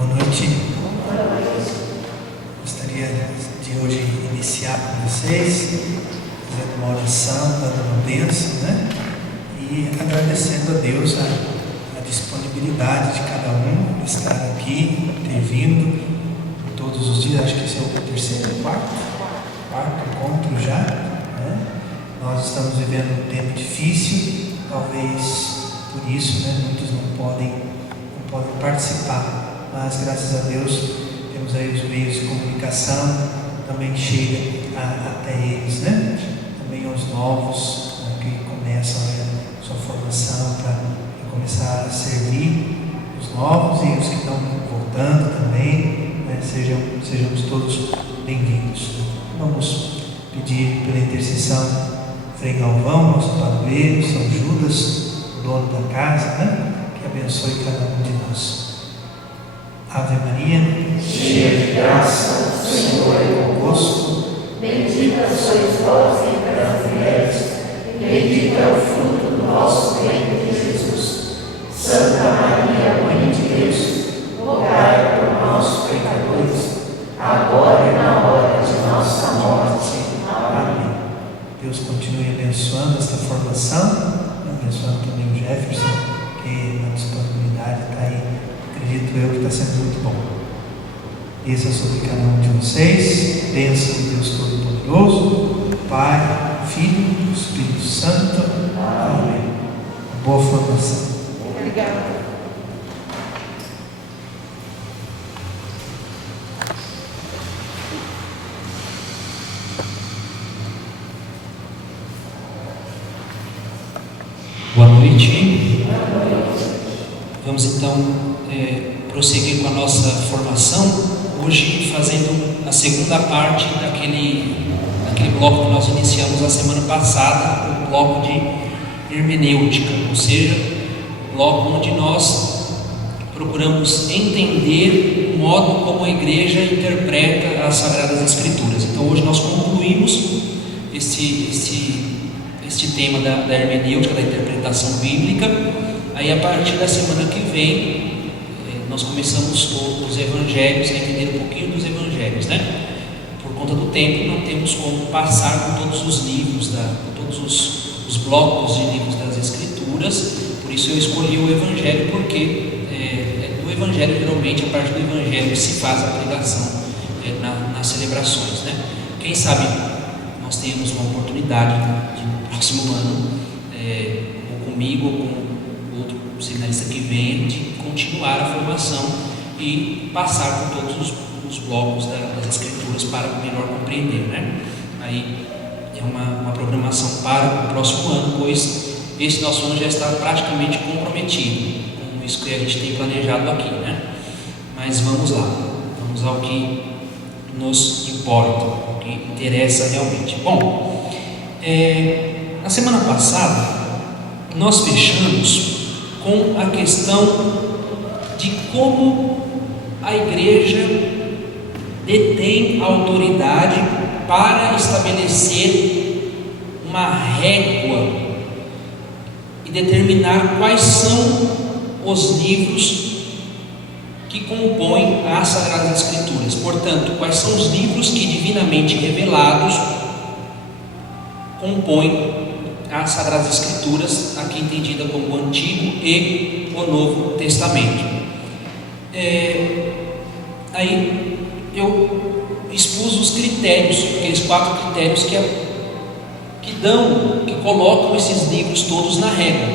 Boa noite. Gostaria de hoje iniciar com vocês, fazendo uma oração, dando uma bênção, e agradecendo a Deus a disponibilidade de cada um de estar aqui, ter vindo todos os dias. Acho que esse é o terceiro, quarto encontro já, Nós estamos vivendo um tempo difícil, talvez por isso, muitos não podem participar, mas graças a Deus temos aí os meios de comunicação, também chega até eles, também os novos, que começam a sua formação para começar a servir os novos e os que estão voltando também, sejamos todos bem-vindos. Vamos pedir pela intercessão Frei Galvão, nosso padroeiro, São Judas, o dono da casa, que abençoe cada um de nós. Ave Maria, cheia de graça, o Senhor é convosco. Bendita sois vós entre as mulheres, e bendito é o fruto do vosso ventre, Jesus. Santa Maria, Mãe de Deus, rogai por nós, pecadores, agora e na hora de nossa morte. Amém. Deus continue abençoando esta formação, abençoando também o Jefferson, que na disponibilidade está aí, acredito eu que está sendo muito bom. Esse é sobre cada um de vocês. Bênção de Deus Todo-Poderoso, Pai, Filho e Espírito Santo. Amém. Boa formação. Obrigada. Boa noite. Vamos então prosseguir com a nossa formação, hoje fazendo a segunda parte daquele bloco que nós iniciamos a semana passada, o bloco de hermenêutica, ou seja, o bloco onde nós procuramos entender o modo como a igreja interpreta as Sagradas Escrituras. Então hoje nós concluímos este tema da hermenêutica, da interpretação bíblica. Aí a partir da semana que vem nós começamos os evangelhos, a entender um pouquinho dos evangelhos, Por conta do tempo não temos como passar por todos os livros, por todos os blocos de livros das Escrituras. Por isso eu escolhi o evangelho, porque no evangelho geralmente, a partir do evangelho se faz a pregação nas celebrações, Quem sabe nós tenhamos uma oportunidade de no próximo ano, ou comigo ou com outro seminarista que venha, de continuar a formação e passar por todos os blocos das Escrituras para melhor compreender, Aí é uma programação para o próximo ano, pois esse nosso ano já está praticamente comprometido com isso que a gente tem planejado aqui, Mas vamos lá, vamos ao que nos importa, o que interessa realmente. Bom, na semana passada nós fechamos com a questão de como a igreja detém autoridade para estabelecer uma régua e determinar quais são os livros que compõem as Sagradas Escrituras. Portanto, quais são os livros que divinamente revelados compõem as Sagradas Escrituras, aqui entendida como o Antigo e o Novo Testamento. Aí eu expus os critérios, aqueles 4 critérios que colocam esses livros todos na régua,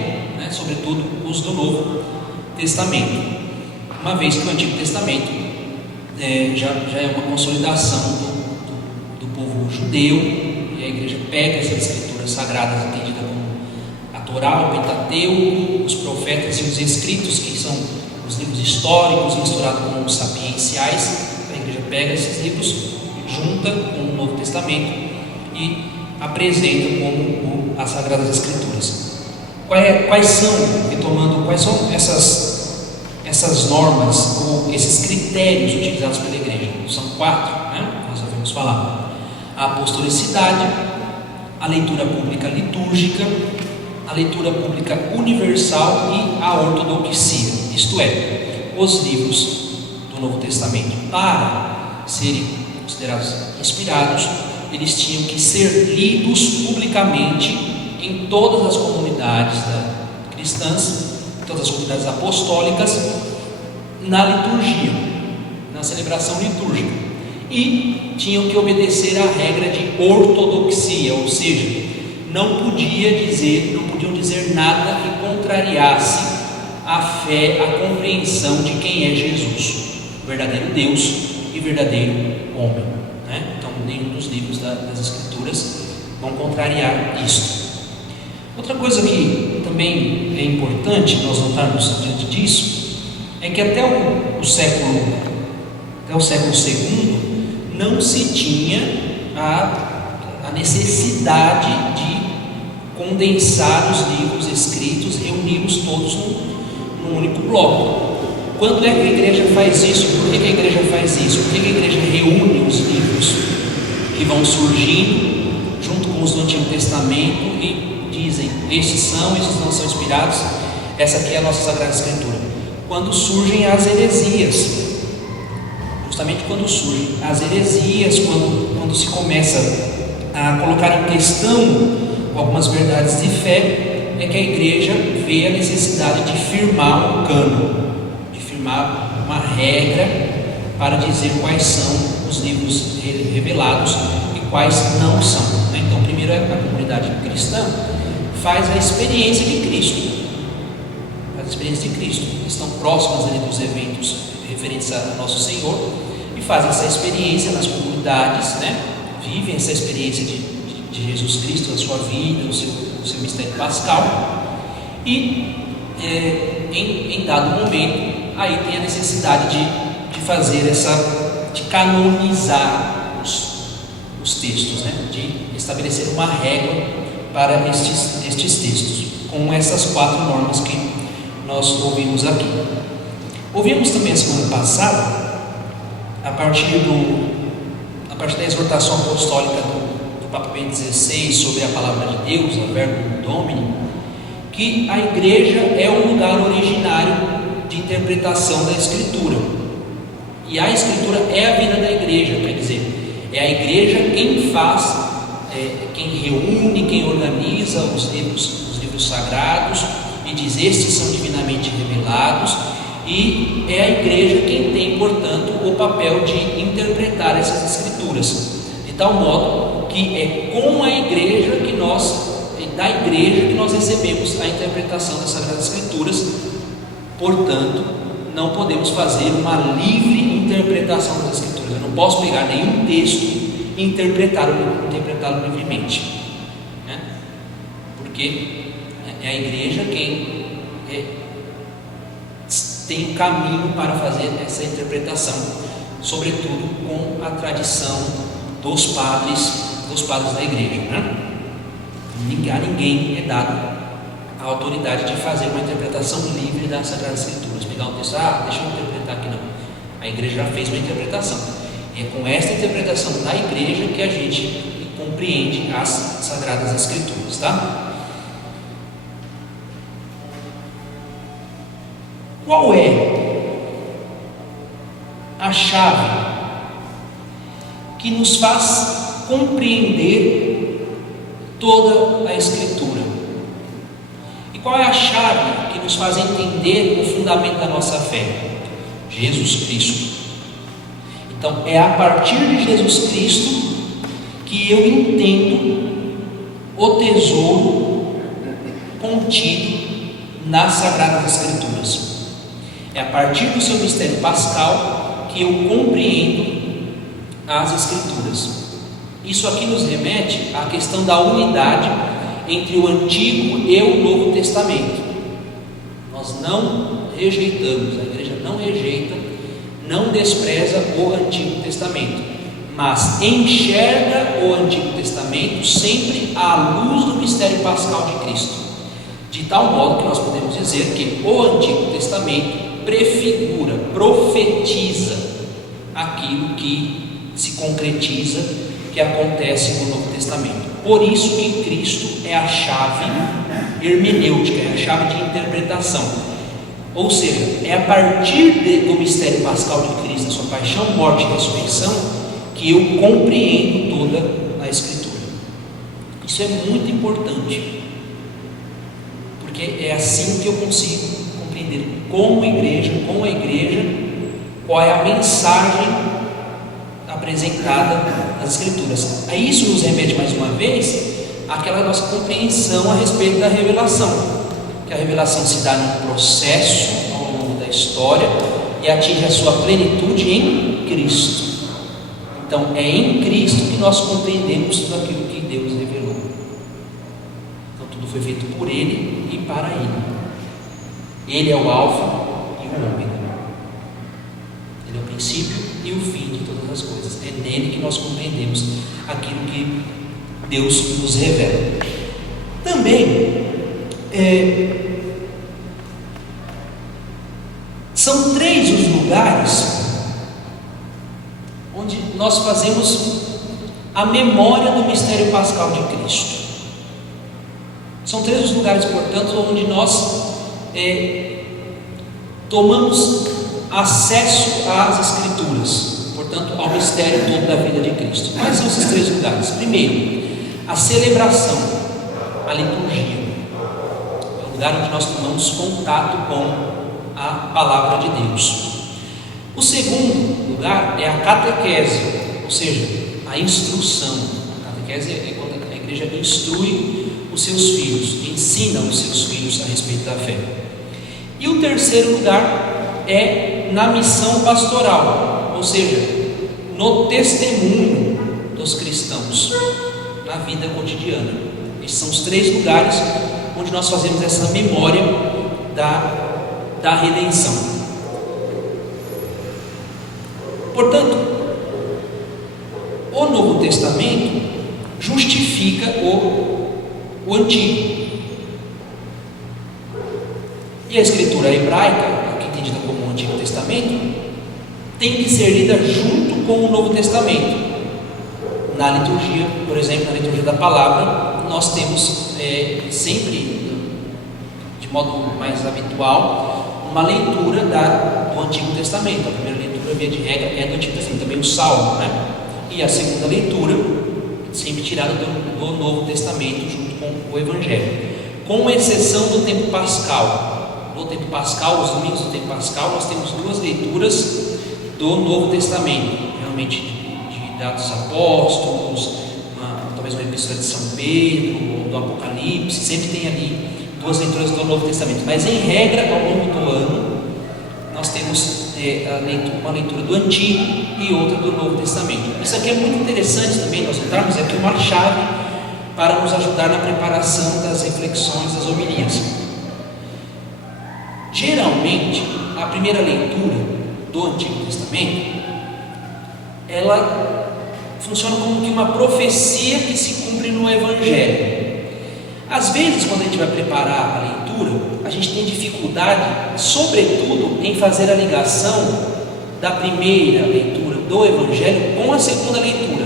sobretudo os do Novo Testamento, uma vez que o Antigo Testamento já é uma consolidação do povo judeu, e a igreja pega essas escrituras sagradas entendidas como a Torá, o Pentateuco, os profetas e os escritos, que são os livros históricos misturados com os sapienciais. A igreja pega esses livros, junta com o Novo Testamento e apresenta como as Sagradas Escrituras. Quais são essas normas ou esses critérios utilizados pela igreja? São 4, nós já vamos falar: a apostolicidade, a leitura pública litúrgica, a leitura pública universal e a ortodoxia, isto é, os livros do Novo Testamento. Para serem considerados inspirados, eles tinham que ser lidos publicamente em todas as comunidades cristãs, todas as comunidades apostólicas, na liturgia, na celebração litúrgica, e tinham que obedecer à regra de ortodoxia, ou seja, não podiam dizer nada que contrariasse a fé, a compreensão de quem é Jesus, verdadeiro Deus e verdadeiro homem, né? Então, nenhum dos livros das Escrituras vão contrariar isso. Outra coisa que também é importante nós notarmos diante disso é que até o século II não se tinha a necessidade de condensar os livros escritos, reuni-los todos num único bloco. Quando é que a igreja faz isso? Por que a igreja faz isso? Por que a igreja reúne os livros que vão surgindo junto com os do Antigo Testamento e dizem: estes não são inspirados, essa aqui é a nossa Sagrada Escritura? Quando surgem as heresias, justamente quando surgem as heresias, quando se começa a colocar em questão algumas verdades de fé, é que a igreja vê a necessidade de firmar um cânon, de firmar uma regra para dizer quais são os livros revelados e quais não são, né? Então, primeiro a comunidade cristã faz a experiência de Cristo, estão próximas ali dos eventos referentes a nosso Senhor e fazem essa experiência nas comunidades, né? Vivem essa experiência de Jesus Cristo, a sua vida, o seu mistério pascal, e em dado momento aí tem a necessidade de fazer de canonizar os textos, né? De estabelecer uma regra para estes textos, com essas 4 normas que nós ouvimos aqui. Ouvimos também a semana passada, a partir da exortação apostólica do Papa Bento XVI sobre a palavra de Deus, a Verbum Domini, que a igreja é o lugar originário de interpretação da Escritura, e a Escritura é a vida da igreja, quer dizer, é a igreja quem faz, quem reúne, quem organiza os livros sagrados e diz: estes são divinamente revelados, e é a igreja quem tem, portanto, o papel de interpretar essas Escrituras, de tal modo que é com a igreja da igreja que nós recebemos a interpretação das Sagradas Escrituras. Portanto, não podemos fazer uma livre interpretação das Escrituras. Eu não posso pegar nenhum texto e interpretá-lo livremente, né? Porque é a igreja quem tem o caminho para fazer essa interpretação, sobretudo com a tradição dos padres da igreja, né? A ninguém é dado a autoridade de fazer uma interpretação livre das Sagradas Escrituras. Pegar um texto, deixa eu interpretar aqui, não. A igreja já fez uma interpretação, e é com esta interpretação da igreja que a gente compreende as Sagradas Escrituras, tá? Qual é a chave que nos faz compreender toda a Escritura? E qual é a chave que nos faz entender o fundamento da nossa fé? Jesus Cristo. Então, é a partir de Jesus Cristo que eu entendo o tesouro contido nas Sagradas Escrituras. É a partir do seu mistério pascal que eu compreendo as Escrituras. Isso aqui nos remete à questão da unidade entre o Antigo e o Novo Testamento. Nós não rejeitamos, a igreja não rejeita, não despreza o Antigo Testamento, mas enxerga o Antigo Testamento sempre à luz do mistério pascal de Cristo, de tal modo que nós podemos dizer que o Antigo Testamento prefigura, profetiza aquilo que se concretiza, que acontece no Novo Testamento. Por isso que Cristo é a chave hermenêutica, é a chave de interpretação. Ou seja, é a partir do mistério pascal de Cristo, a sua paixão, morte e ressurreição, que eu compreendo toda a Escritura. Isso é muito importante, porque é assim que eu consigo compreender como igreja, com a igreja, qual é a mensagem apresentada nas Escrituras. Aí isso nos remete mais uma vez àquela nossa compreensão a respeito da revelação, que a revelação se dá num processo ao longo da história e atinge a sua plenitude em Cristo. Então é em Cristo que nós compreendemos tudo aquilo que Deus revelou. Então tudo foi feito por Ele e para Ele. Ele é o alfa e o ômega. Ele é o princípio e o fim de todas as coisas. É nele que nós compreendemos aquilo que Deus nos revela. Também são 3 os lugares onde nós fazemos a memória do mistério pascal de Cristo. São 3 os lugares, portanto, onde nós tomamos acesso às Escrituras, portanto, ao mistério todo da vida de Cristo. Quais são esses 3 lugares? Primeiro, a celebração, a liturgia, é o lugar onde nós tomamos contato com a palavra de Deus. O segundo lugar é a catequese, ou seja, a instrução. A catequese é quando a igreja instrui os seus filhos, ensina os seus filhos a respeito da fé. E o terceiro lugar é na missão pastoral, ou seja, no testemunho dos cristãos, na vida cotidiana. Esses são os 3 lugares onde nós fazemos essa memória da redenção. Portanto, o Novo Testamento justifica o Antigo. E a Escritura hebraica, aqui entendida como o Antigo Testamento, tem que ser lida junto com o Novo Testamento. Na liturgia, por exemplo, na liturgia da palavra, nós temos sempre, de modo mais habitual, uma leitura do Antigo Testamento. A primeira leitura, via de regra, é do Antigo Testamento, também o Salmo, né? E a segunda leitura, sempre tirada do Novo Testamento, junto com o Evangelho, com exceção do tempo pascal. No tempo pascal, os domingos do tempo pascal, nós temos 2 leituras do Novo Testamento, realmente de Atos dos Apóstolos, talvez uma epístola de São Pedro, ou do Apocalipse. Sempre tem ali 2 leituras do Novo Testamento, mas em regra, ao longo do ano, nós temos uma leitura do Antigo e outra do Novo Testamento. Isso aqui é muito interessante também nós notarmos, é que é uma chave para nos ajudar na preparação das reflexões, das homilias. Geralmente, a primeira leitura do Antigo Testamento, ela funciona como que uma profecia que se cumpre no Evangelho. Às vezes, quando a gente vai preparar a leitura, a gente tem dificuldade, sobretudo, em fazer a ligação da primeira leitura do Evangelho com a segunda leitura.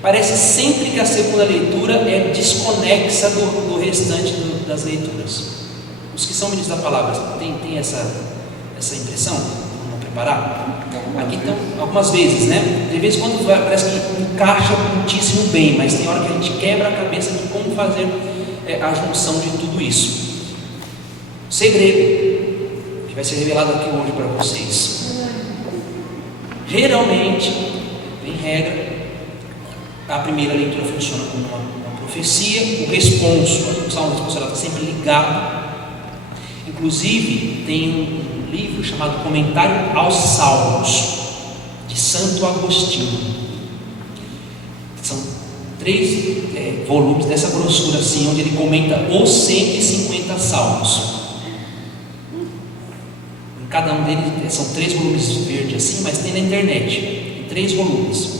Parece sempre que a segunda leitura é desconexa do restante das leituras. Os que são ministros da palavra têm essa impressão? Vamos preparar? Aqui estão algumas vezes, né? De vez em quando parece que encaixa muitíssimo bem, mas tem hora que a gente quebra a cabeça de como fazer a junção de tudo isso. Segredo que vai ser revelado aqui hoje para vocês. Geralmente, em regra, a primeira leitura funciona como uma profecia, o responso, o salmo responsoral está sempre ligado. Inclusive, tem um livro chamado Comentário aos Salmos, de Santo Agostinho. São 3 volumes dessa grossura assim, onde ele comenta os 150 salmos. Em cada um deles são 3 volumes verdes assim, mas tem na internet, tem 3 volumes.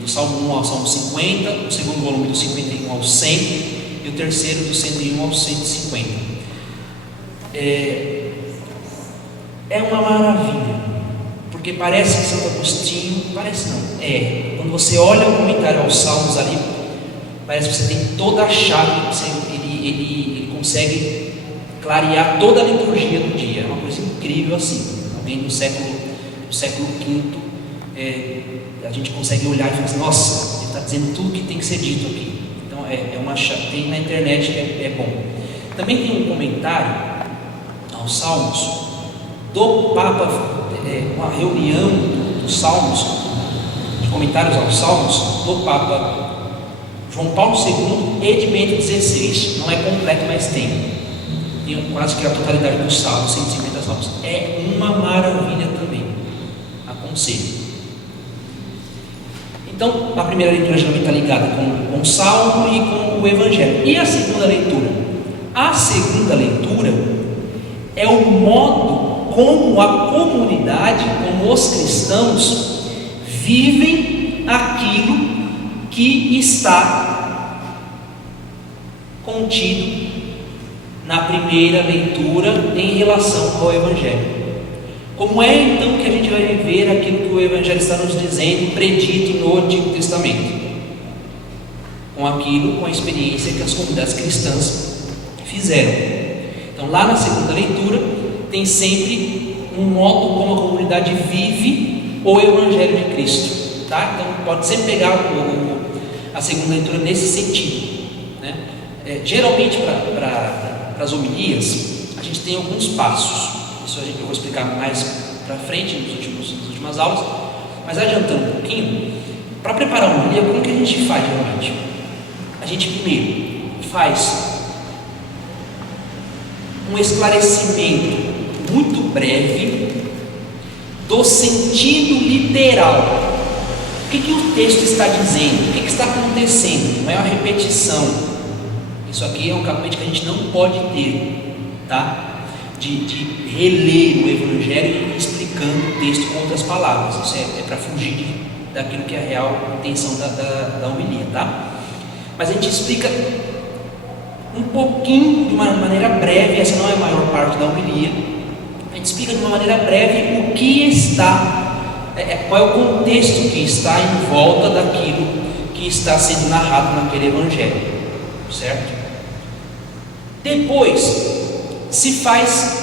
Do Salmo 1 ao Salmo 50, o segundo volume do 51 ao 100 e o terceiro do 101 ao 150. É uma maravilha, porque parece que Santo Agostinho, parece não, quando você olha o comentário aos Salmos ali, parece que você tem toda a chave, ele consegue clarear toda a liturgia do dia. É uma coisa incrível assim. Alguém do século V, a gente consegue olhar e falar assim, nossa, ele está dizendo tudo que tem que ser dito aqui. Então tem na internet, é bom. Também tem um comentário aos Salmos do Papa, uma reunião dos Salmos, de comentários aos Salmos do Papa João Paulo II e de Bento XVI. Não é completo, mas tem quase que a totalidade dos Salmos, 150 Salmos. É uma maravilha também, aconselho. Então, a primeira leitura geralmente está ligada com o Salmo e com o Evangelho. E a segunda leitura? A segunda leitura é o modo como a comunidade, como os cristãos, vivem aquilo que está contido na primeira leitura em relação ao Evangelho. Como é então que a gente vai viver aquilo que o Evangelho está nos dizendo, predito no Antigo Testamento? Com a experiência que as comunidades cristãs fizeram. Então, lá na segunda leitura, tem sempre um modo como a comunidade vive o Evangelho de Cristo. Tá? Então, pode sempre pegar a segunda leitura nesse sentido. Né? Geralmente, para as homilias, a gente tem alguns passos. Isso eu vou explicar mais para frente nas últimas aulas, mas adiantando um pouquinho, para preparar uma homilia, como que a gente faz geralmente? A gente primeiro faz um esclarecimento muito breve do sentido literal. O que o texto está dizendo? O que está acontecendo? Não é uma repetição. Isso aqui é um capítulo que a gente não pode ter, tá? De reler o Evangelho explicando o texto com outras palavras. Isso é para fugir daquilo que é a real intenção da homilia, tá? Mas a gente explica um pouquinho, de uma maneira breve, essa não é a maior parte da homilia, a gente explica de uma maneira breve o que está, qual é o contexto que está em volta daquilo que está sendo narrado naquele Evangelho, certo? Depois se faz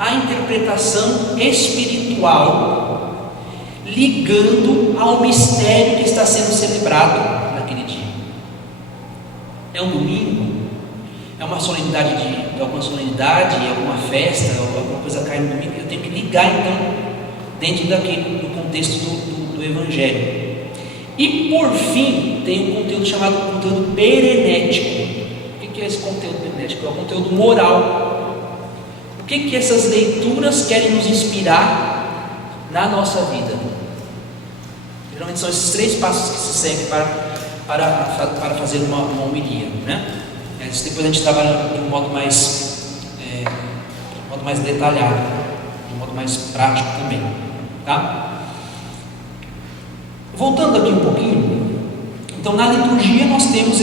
a interpretação espiritual, ligando ao mistério que está sendo celebrado naquele dia. É um domingo, é uma solenidade alguma solenidade, alguma festa, alguma coisa cai no domingo. Eu tenho que ligar então dentro do contexto do Evangelho. E por fim tem um conteúdo chamado conteúdo perenético. O que é esse conteúdo perenético? É o conteúdo moral. O que essas leituras querem nos inspirar na nossa vida? Geralmente são esses 3 passos que se seguem para fazer uma homilia, né? Depois a gente trabalha de um modo mais detalhado, de um modo mais prático também, tá? Voltando aqui um pouquinho, então na liturgia nós temos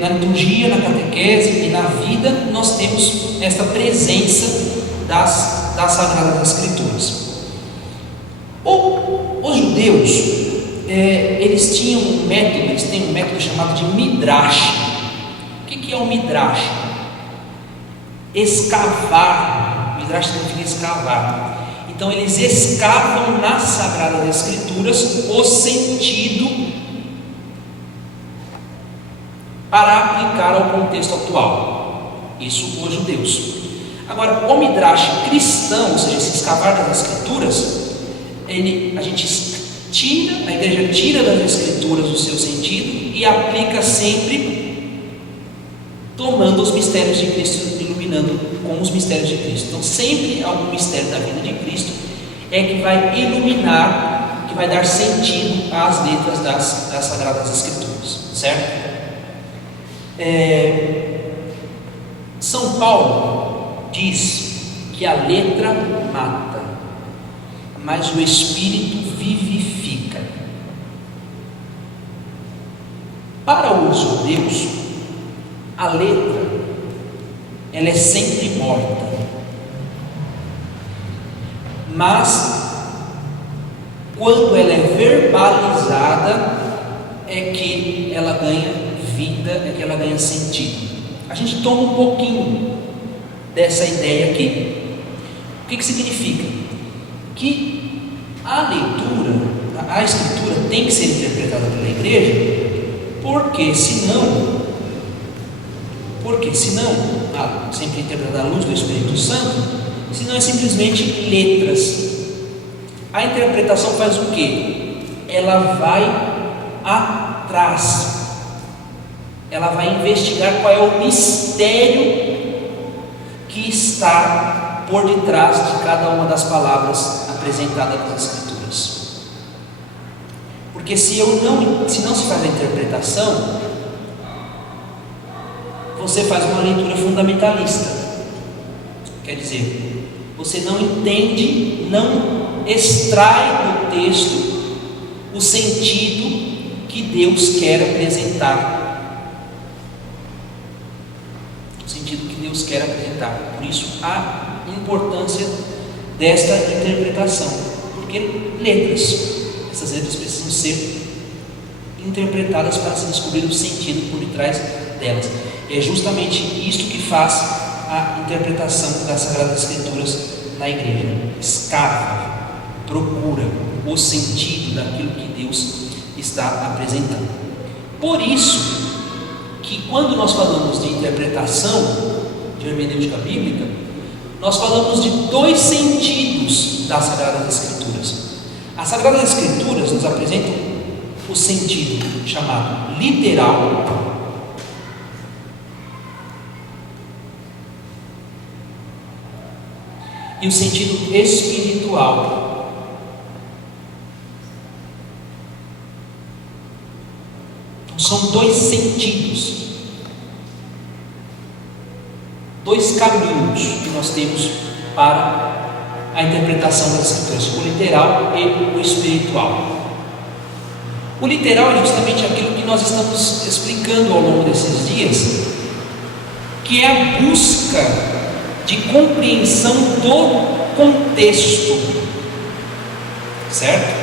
na liturgia, na catequese e na vida nós temos esta presença das Sagradas Escrituras. Os judeus, eles têm um método chamado de midrash. O que é o midrash? Escavar. Midrash significa escavar. Então eles escavam nas Sagradas Escrituras o sentido para aplicar ao contexto atual. Isso os judeus. Agora, o midrash cristão, ou seja, esse escavar das Escrituras, a igreja tira das Escrituras o seu sentido e aplica sempre tomando os mistérios de Cristo, iluminando com os mistérios de Cristo. Então sempre algum mistério da vida de Cristo é que vai iluminar, que vai dar sentido às letras das Sagradas Escrituras, certo? São Paulo diz que a letra mata, mas o Espírito vivifica. Para os judeus, a letra ela é sempre morta, mas quando ela é verbalizada é que ela ganha vida, é que ela ganha sentido. a gente toma um pouquinho dessa ideia aqui. O que significa? Que a leitura, a Escritura tem que ser interpretada pela igreja, porque senão, sempre interpretada à luz do Espírito Santo, senão é simplesmente letras. A interpretação faz o quê? Ela vai atrás, ela vai investigar qual é o mistério que está por detrás de cada uma das palavras apresentadas nas Escrituras. Porque se não se faz a interpretação, você faz uma leitura fundamentalista. Quer dizer, você não entende, não extrai do texto o sentido que Deus quer apresentar. Por isso a importância desta interpretação, porque essas letras precisam ser interpretadas para se descobrir o sentido por detrás delas. É justamente isto que faz a interpretação das Sagradas Escrituras na igreja. Escava, procura o sentido daquilo que Deus está apresentando. Por isso que quando nós falamos de interpretação de hermenêutica bíblica, nós falamos de dois sentidos das Sagradas Escrituras. As Sagradas Escrituras nos apresentam o sentido chamado literal e o sentido espiritual. Então, são dois sentidos, dois caminhos que nós temos para a interpretação das Escrituras: o literal e o espiritual. O literal é justamente aquilo que nós estamos explicando ao longo desses dias, que é a busca de compreensão do contexto, certo?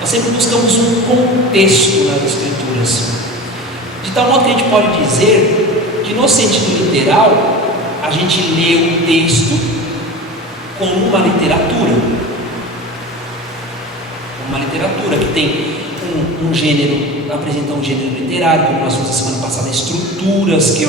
Nós sempre buscamos um contexto nas Escrituras, de tal modo que a gente pode dizer que, no sentido literal, a gente lê um texto como uma literatura que tem um gênero, apresenta um gênero literário, como nós vimos na semana passada, estruturas que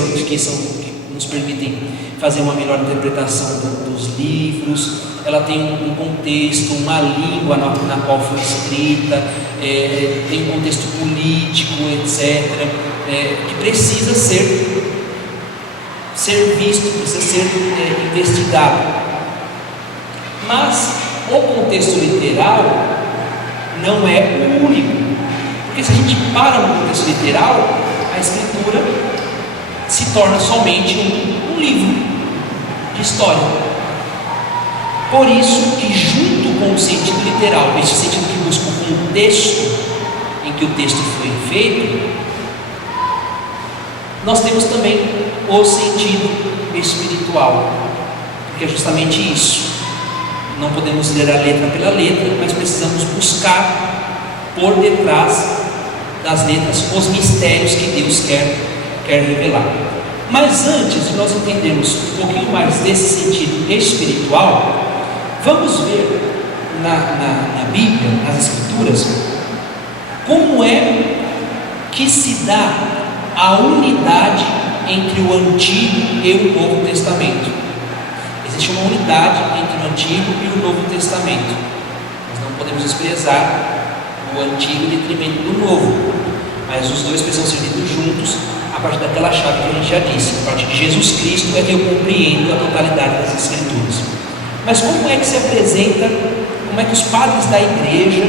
nos permitem fazer uma melhor interpretação dos livros. Ela tem um contexto, uma língua na qual foi escrita, tem um contexto político, etc., que precisa ser visto, precisa ser investigado. Mas o contexto literal não é o único, porque se a gente para no contexto literal, a Escritura se torna somente um livro de história. Por isso que, junto com o sentido literal, esse sentido que busca o contexto em que o texto foi feito, nós temos também o sentido espiritual, que é justamente isso. Não podemos ler a letra pela letra, mas precisamos buscar por detrás das letras os mistérios que Deus quer revelar. Mas antes de nós entendermos um pouquinho mais desse sentido espiritual, vamos ver na Bíblia, nas Escrituras, como é que se dá a unidade entre o Antigo e o Novo Testamento. Existe uma unidade entre o Antigo e o Novo Testamento. Nós não podemos desprezar o Antigo em detrimento do Novo, mas os dois precisam ser lidos juntos a partir daquela chave que a gente já disse. A partir de Jesus Cristo é que eu compreendo a totalidade das Escrituras. Mas como é que se apresenta, como é que os padres da igreja,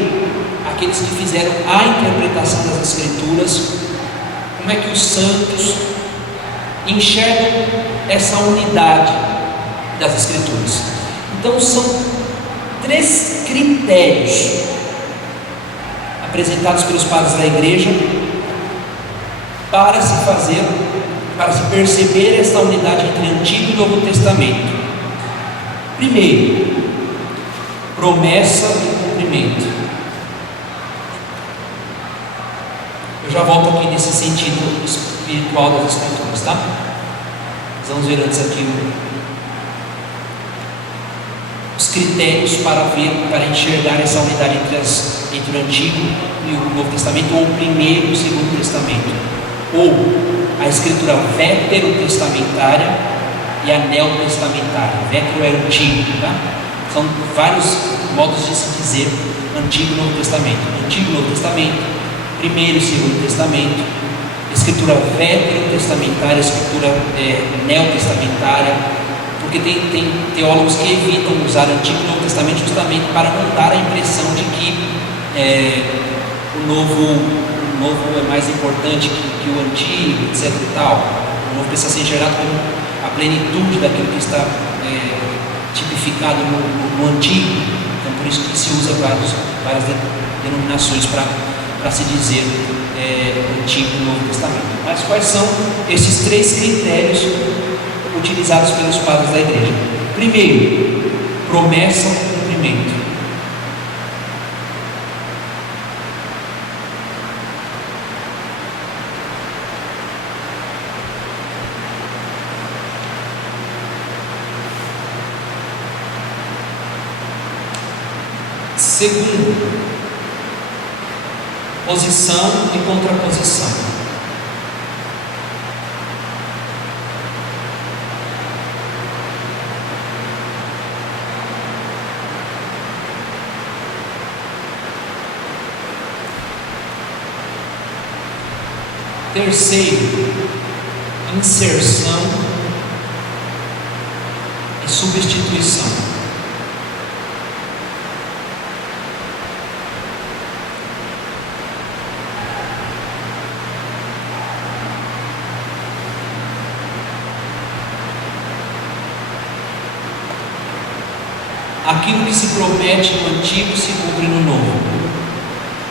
aqueles que fizeram a interpretação das Escrituras, como é que os santos enxergam essa unidade das Escrituras? Então são 3 critérios apresentados pelos padres da igreja para se perceber essa unidade entre Antigo e Novo Testamento. Primeiro, promessa e cumprimento. Eu já volto aqui nesse sentido espiritual das Escrituras, tá? Vamos ver antes aqui os critérios para enxergar essa unidade entre o Antigo e o Novo Testamento, ou o Primeiro e o Segundo Testamento, ou a escritura veterotestamentária e a neotestamentária. Vetero é antigo, tá? São vários modos de se dizer Antigo e Novo Testamento. Antigo e Novo Testamento, Primeiro e Segundo Testamento, escritura veterotestamentária, escritura neotestamentária, porque tem teólogos que evitam usar Antigo e Novo Testamento justamente para não dar a impressão de que o novo é mais importante que o Antigo, etc. e tal. O Novo precisa ser enxergado como a plenitude daquilo que está tipificado no Antigo. Então, por isso que se usa várias denominações para se dizer Antigo e Novo Testamento. Mas quais são esses 3 critérios utilizados pelos padres da igreja? Primeiro, promessa ou cumprimento. Segundo, posição e contraposição. Terceiro, inserção e substituição. Aquilo que se promete no Antigo se cumpre no Novo.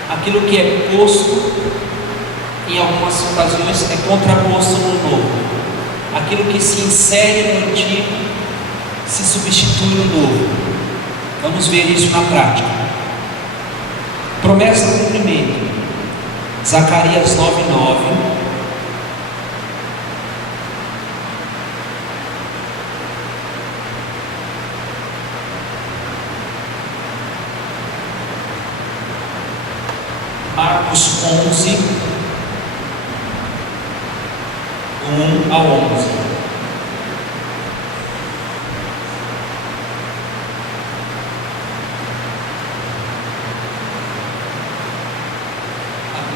Aquilo que é posto em algumas ocasiões é contraposto no Novo. Aquilo que se insere no Antigo se substitui no Novo. Vamos ver isso na prática. Promessa do cumprimento. Zacarias 9:9. Marcos 11, 1 a 11.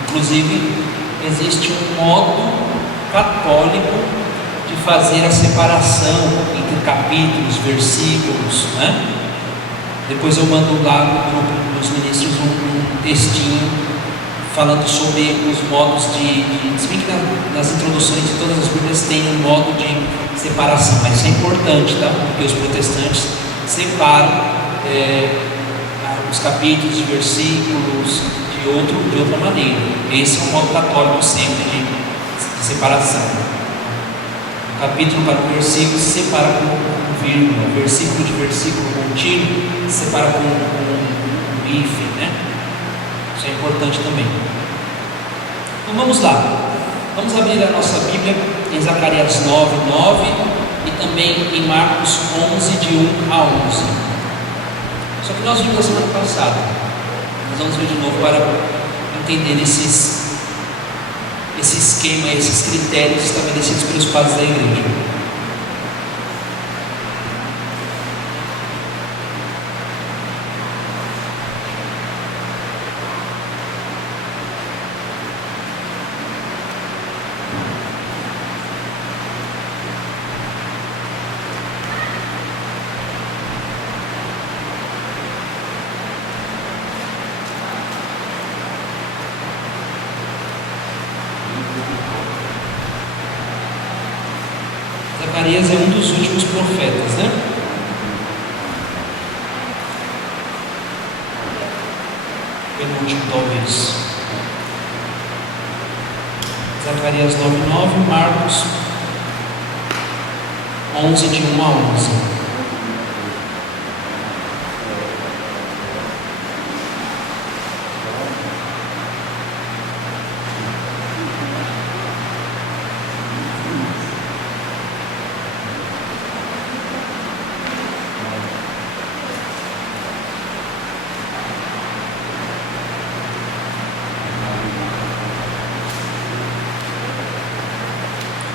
Inclusive, existe um modo católico de fazer a separação entre capítulos, versículos, né? Depois eu mando lá no grupo dos ministros um textinho falando sobre os modos se bem que nas introduções de todas as Bíblias tem um modo de separação, mas isso é importante, tá? Porque os protestantes separam os capítulos de versículos de outra maneira. Esse é um modo católico sempre de separação. O capítulo para o versículo se separa com vírgula, versículo de versículo contínuo se separa com um hífen, né? Isso é importante também. Então vamos lá. Vamos abrir a nossa Bíblia em Zacarias 9:9 e também em Marcos 11, de 1 a 11. Só que nós vimos na semana passada. Nós vamos ver de novo para entender esse esquema, esses critérios estabelecidos pelos padres da igreja. Zacarias é um dos últimos profetas, né? Penúltimo, talvez. Zacarias 9:9, Marcos 11, de 1 a 11.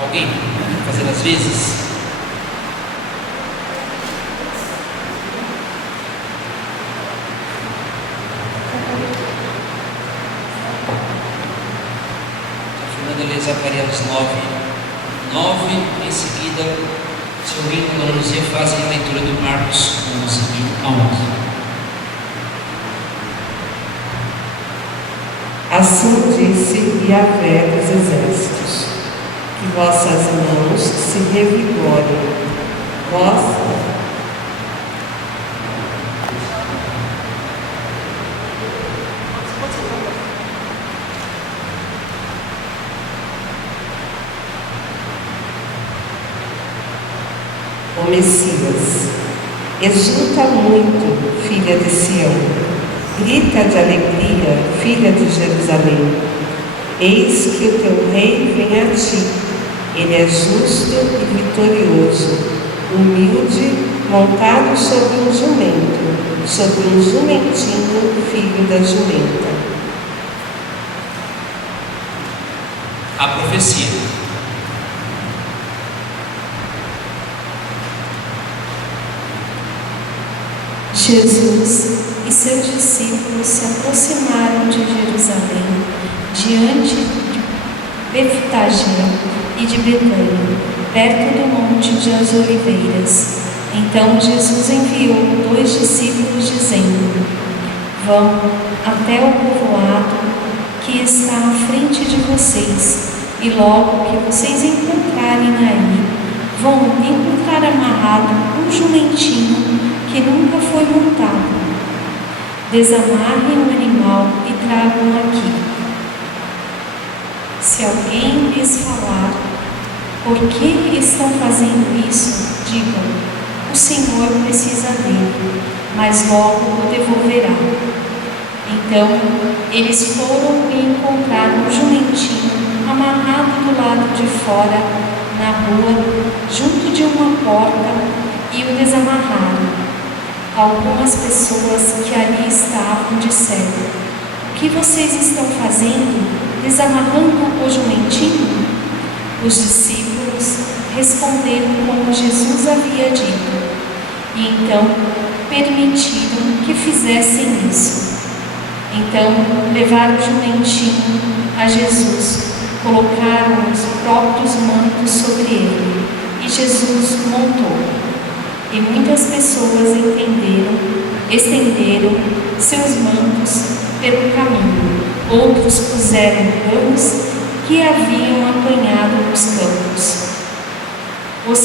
Alguém? Fazer as vezes? A Fernanda lê Zacarias 9, em seguida, se alguém com a Luzia faz a leitura do Marcos 11, de 1 a 11. Assim disse Yahvé dos exércitos, que vossas mãos se revigorem, O Messias, exulta muito, filha de Sião. Grita de alegria, filha de Jerusalém. Eis que o teu rei vem a ti. Ele é justo e vitorioso, humilde, montado sobre um jumentinho, filho da jumenta. A profecia. Jesus e seus discípulos se aproximaram de Jerusalém, diante de Betfagé e de Betânia, perto do monte das Oliveiras. Então Jesus enviou 2 discípulos, dizendo: Vão até o povoado que está à frente de vocês, e logo que vocês encontrarem aí, vão encontrar amarrado um jumentinho que nunca foi montado. Desamarrem o animal e tragam aqui. Se alguém lhes falar: por que estão fazendo isso? Digam: o Senhor precisa dele, mas logo o devolverá. Então eles foram e encontraram um jumentinho amarrado do lado de fora, na rua, junto de uma porta, e o desamarraram. Algumas pessoas que ali estavam disseram: o que vocês estão fazendo, desamarrando o jumentinho? Os discípulos responderam como Jesus havia dito, e então permitiram que fizessem isso. Então levaram o jumentinho a Jesus, colocaram os próprios mantos sobre ele, e Jesus montou. E muitas pessoas estenderam seus mantos pelo caminho. Outros puseram ramos que haviam apanhado nos campos. Os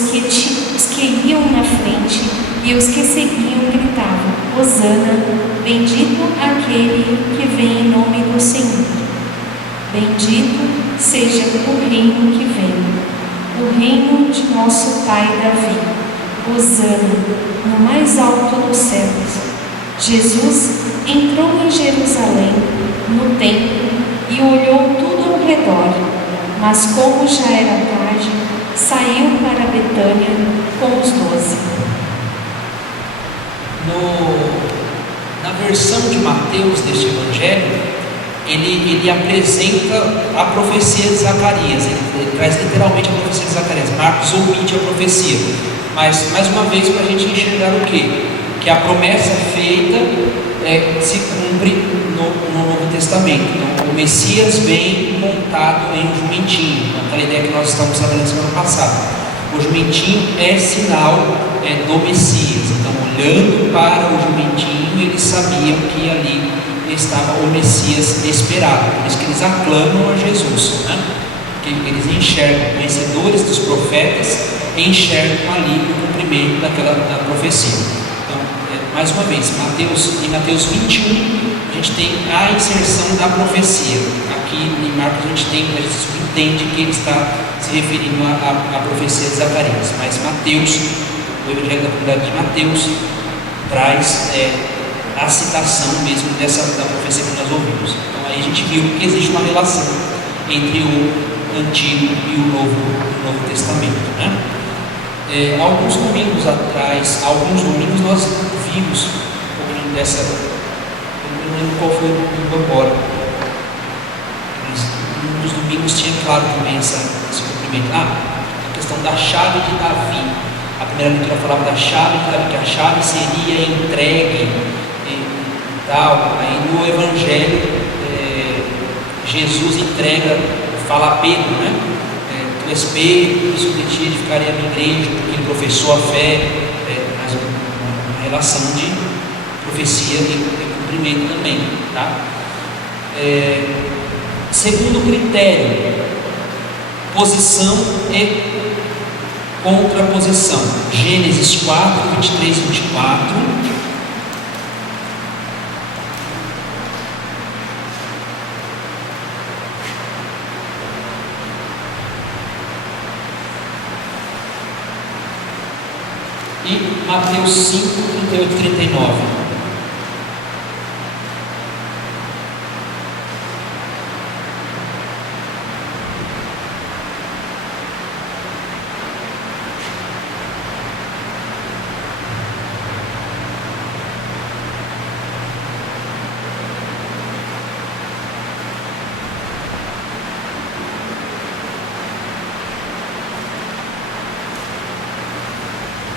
que iam na frente e os que seguiam gritavam: Hosana, bendito aquele que vem em nome do Senhor. Bendito seja o reino que vem, o reino de nosso pai Davi. Hosana no mais alto dos céus. Jesus entrou em Jerusalém, no templo, e olhou tudo ao redor, mas como já era tarde, saiu para Betânia com os 12. Na versão de Mateus deste evangelho, ele apresenta a profecia de Zacarias, ele traz literalmente a profecia de Zacarias. Marcos omite a profecia, mas mais uma vez para a gente enxergar o quê? Que a promessa feita se cumpre no Novo Testamento. Então, o Messias vem montado em um jumentinho, aquela ideia que nós estamos trabalhando semana passada. O jumentinho é sinal do Messias. Então, olhando para o jumentinho, eles sabiam que ali estava o Messias esperado. Por isso que eles aclamam a Jesus, né? Porque eles enxergam, conhecedores dos profetas, enxergam ali o cumprimento da profecia. Então, mais uma vez, em Mateus 21, a gente tem a inserção da profecia. Aqui em Marcos a gente subentende que ele está se referindo à profecia de Zacarias. Mas Mateus, o Evangelho da Comunidade de Mateus, traz a citação mesmo da profecia que nós ouvimos. Então aí a gente viu que existe uma relação entre o Antigo e o Novo Testamento, né? Alguns domingos nós vimos um pouquinho dessa, eu não lembro qual foi o domingo agora, mas um dos domingos tinha claro também esse cumprimento. questão da chave de Davi. A primeira leitura falava da chave de Davi, que a chave seria entregue e tal. Aí no Evangelho, Jesus entrega, fala a Pedro, né? Tu és Pedro, sobre ti edificarei a minha igreja, porque ele professou a fé, mas uma relação de profecia e cumprimento também, tá? Segundo critério, posição e contraposição. Gênesis 4, 23 e 24. E Mateus 5, 38 e 39.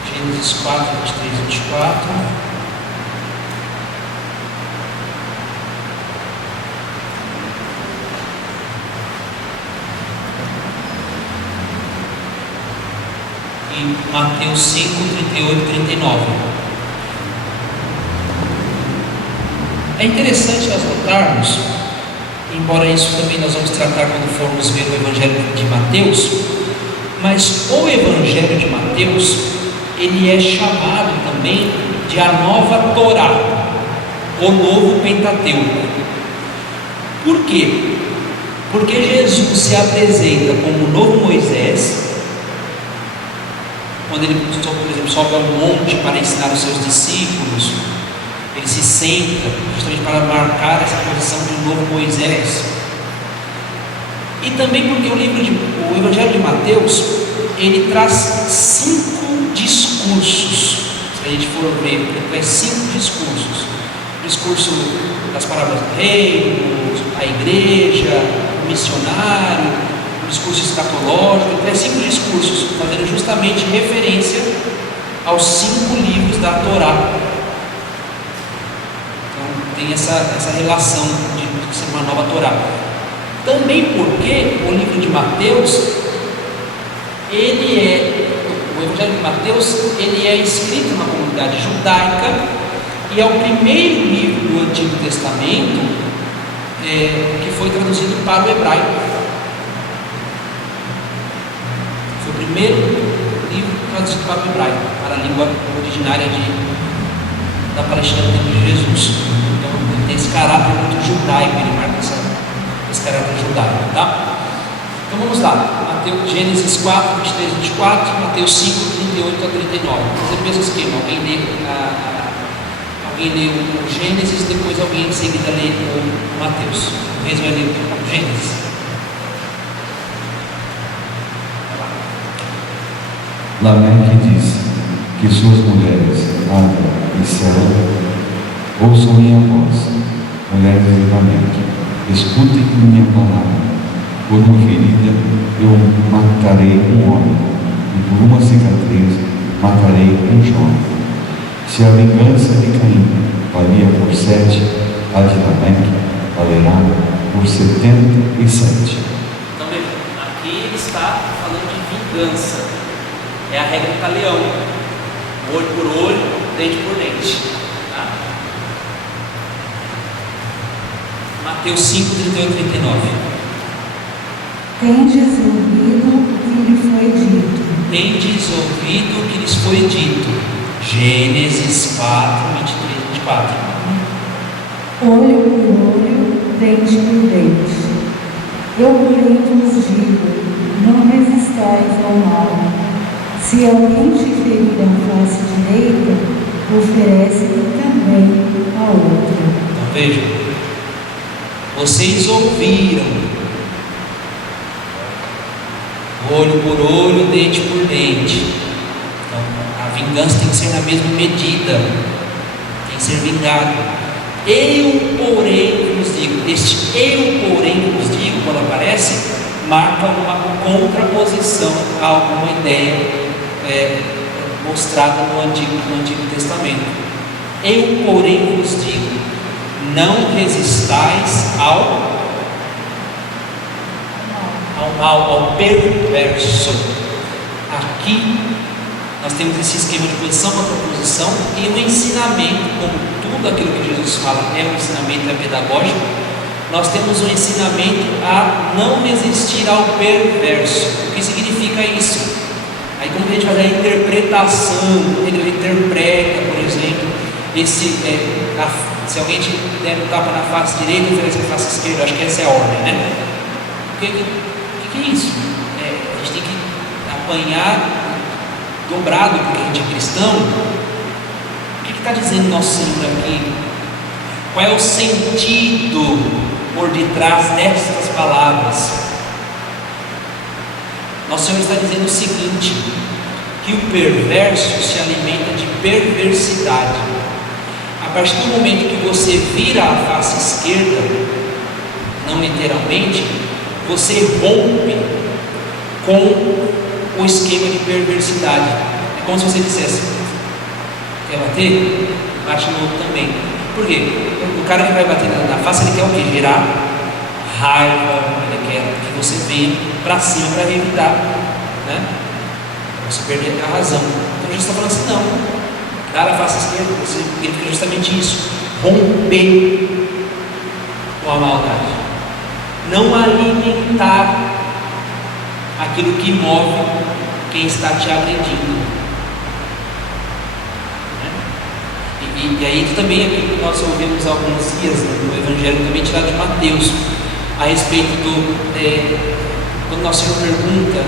Gênesis 4, 23 e 24. E Mateus 5, 38 e 39. É interessante nós notarmos, embora isso também nós vamos tratar quando formos ver o Evangelho de Mateus, mas o Evangelho de Mateus, ele é chamado também de a nova Torá, o novo Pentateuco. Por quê? Porque Jesus se apresenta como o novo Moisés, quando ele, por exemplo, sobe ao monte para ensinar os seus discípulos, ele se senta justamente para marcar essa posição de um novo Moisés. E também porque o Evangelho de Mateus, ele traz 5 discursos. Se a gente for ver, ele traz 5 discursos: o discurso das parábolas do reino, a igreja, o missionário, o discurso escatológico. Ele traz 5 discursos, fazendo justamente referência aos 5 livros da Torá. Então tem essa relação de ser uma nova Torá. Também porque o livro de Mateus, o Evangelho de Mateus, ele é escrito na comunidade judaica e é o primeiro livro do Antigo Testamento que foi traduzido para o hebraico. Foi o primeiro livro traduzido para o hebraico, para a língua originária da Palestina do tempo de Jesus. Então ele tem esse caráter muito judaico, ele marca esse caráter judaico, tá? Então vamos lá, Gênesis 4, 23 e 24, Mateus 5, 38 a 39. Fazer o mesmo esquema, alguém lê o Gênesis, depois alguém em seguida lê o Mateus. O mesmo vai ler o Gênesis. Lameque disse que suas mulheres, Ada e Sela, ouçam minha voz, mulheres de Lameque, escutem minha palavra. Por uma ferida eu matarei um homem, e por uma cicatriz matarei um jovem. Se a vingança de Caim valia por 7, a de Lameque valerá por 77. Então veja, aqui ele está falando de vingança. É a regra do talião: olho por olho, dente por dente. Tá? Mateus 5, 38 e 39. Tendes ouvido o que lhe foi dito. Tendes ouvido o que lhes foi dito. Gênesis 4, 23 e 24. Olho por olho, dente por dente. Eu, porém, vos digo: não resistais ao mal. Se alguém te ferir a face direita, oferece-lhe também a outra. Então vejam, vocês ouviram olho por olho, dente por dente. Então a vingança tem que ser na mesma medida, tem que ser vingado. Eu, porém, vos digo. Este eu, porém, vos digo, quando aparece, marca uma contraposição a alguma ideia mostrada no Antigo Testamento. Eu, porém, vos digo: não resistais ao mal, ao perverso. Aqui nós temos esse esquema de posição contra posição e um ensinamento, como tudo aquilo que Jesus fala é um ensinamento, é pedagógico. Nós temos um ensinamento a não resistir ao perverso. O que significa isso? Aí, como a gente faz a interpretação, ele interpreta, por exemplo, se alguém te der um tapa na face direita, oferece na face esquerda. Acho que essa é a ordem, né? O que é isso? A gente tem que apanhar dobrado, porque a gente é cristão. O que está dizendo nosso Senhor aqui? Qual é o sentido por detrás dessas palavras? Nosso Senhor está dizendo o seguinte: que o perverso se alimenta de perversidade. A partir do momento que você vira a face esquerda, não literalmente, você rompe com o esquema de perversidade. É como se você dissesse: quer bater? Bate no outro também. Por quê? O cara que vai bater na face, ele quer o quê? Gerar raiva, ele quer que você venha para cima para revidar, né? Para você perder a razão. Então Jesus está falando assim: não, dar a face esquerda significa justamente isso, romper com a maldade, não alimentar aquilo que move quem está te agredindo. E aí também aqui nós ouvimos alguns dias no Evangelho também tirado de Mateus, a respeito quando nosso Senhor pergunta,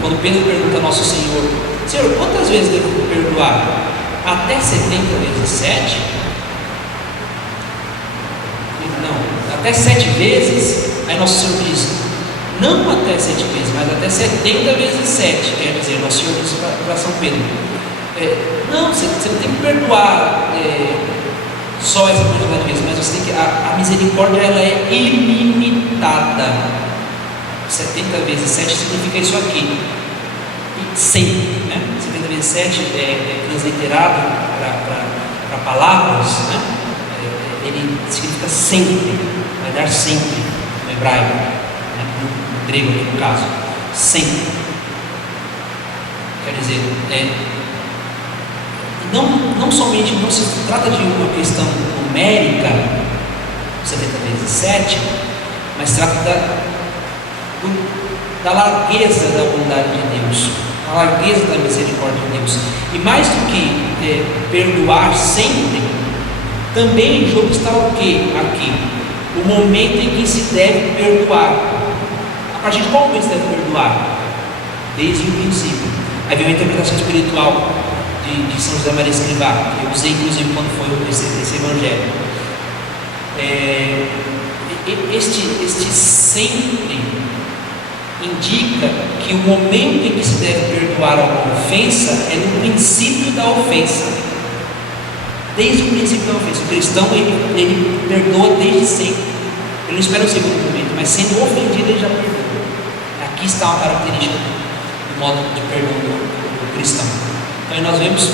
quando Pedro pergunta ao nosso Senhor: Senhor, quantas vezes devo perdoar? Até 70 vezes 7? Não, até 7 vezes. Aí nosso Senhor diz: não até 7 vezes, mas até 70 vezes 7. Quer dizer, nosso Senhor disse para São Pedro: não, você não tem que perdoar só essa quantidade de vezes, mas você tem que, a misericórdia ela é ilimitada. 70 vezes 7 significa isso aqui, e 100, né? 70 vezes 7 é transliterado para palavras, né? Ele significa sempre, vai dar sempre no hebraico, né? No grego aqui no caso, sempre. Quer dizer, não somente, não se trata de uma questão numérica, 70 vezes 7, mas trata da largueza da bondade de Deus, a largueza da misericórdia de Deus. E mais do que perdoar sempre, também em jogo está o que aqui? O momento em que se deve perdoar. A partir de qual momento se deve perdoar? Desde o princípio. Aí vem uma interpretação espiritual de São José Maria Escrivá, que eu usei inclusive quando foi esse evangelho. Este sempre indica que o momento em que se deve perdoar alguma ofensa é no princípio da ofensa. Desde o princípio da ofensa. O cristão ele perdoa desde sempre. Ele não espera o segundo momento, mas sendo ofendido ele já perdoa. Aqui está uma característica do modo de perdão do cristão. Então aí nós vemos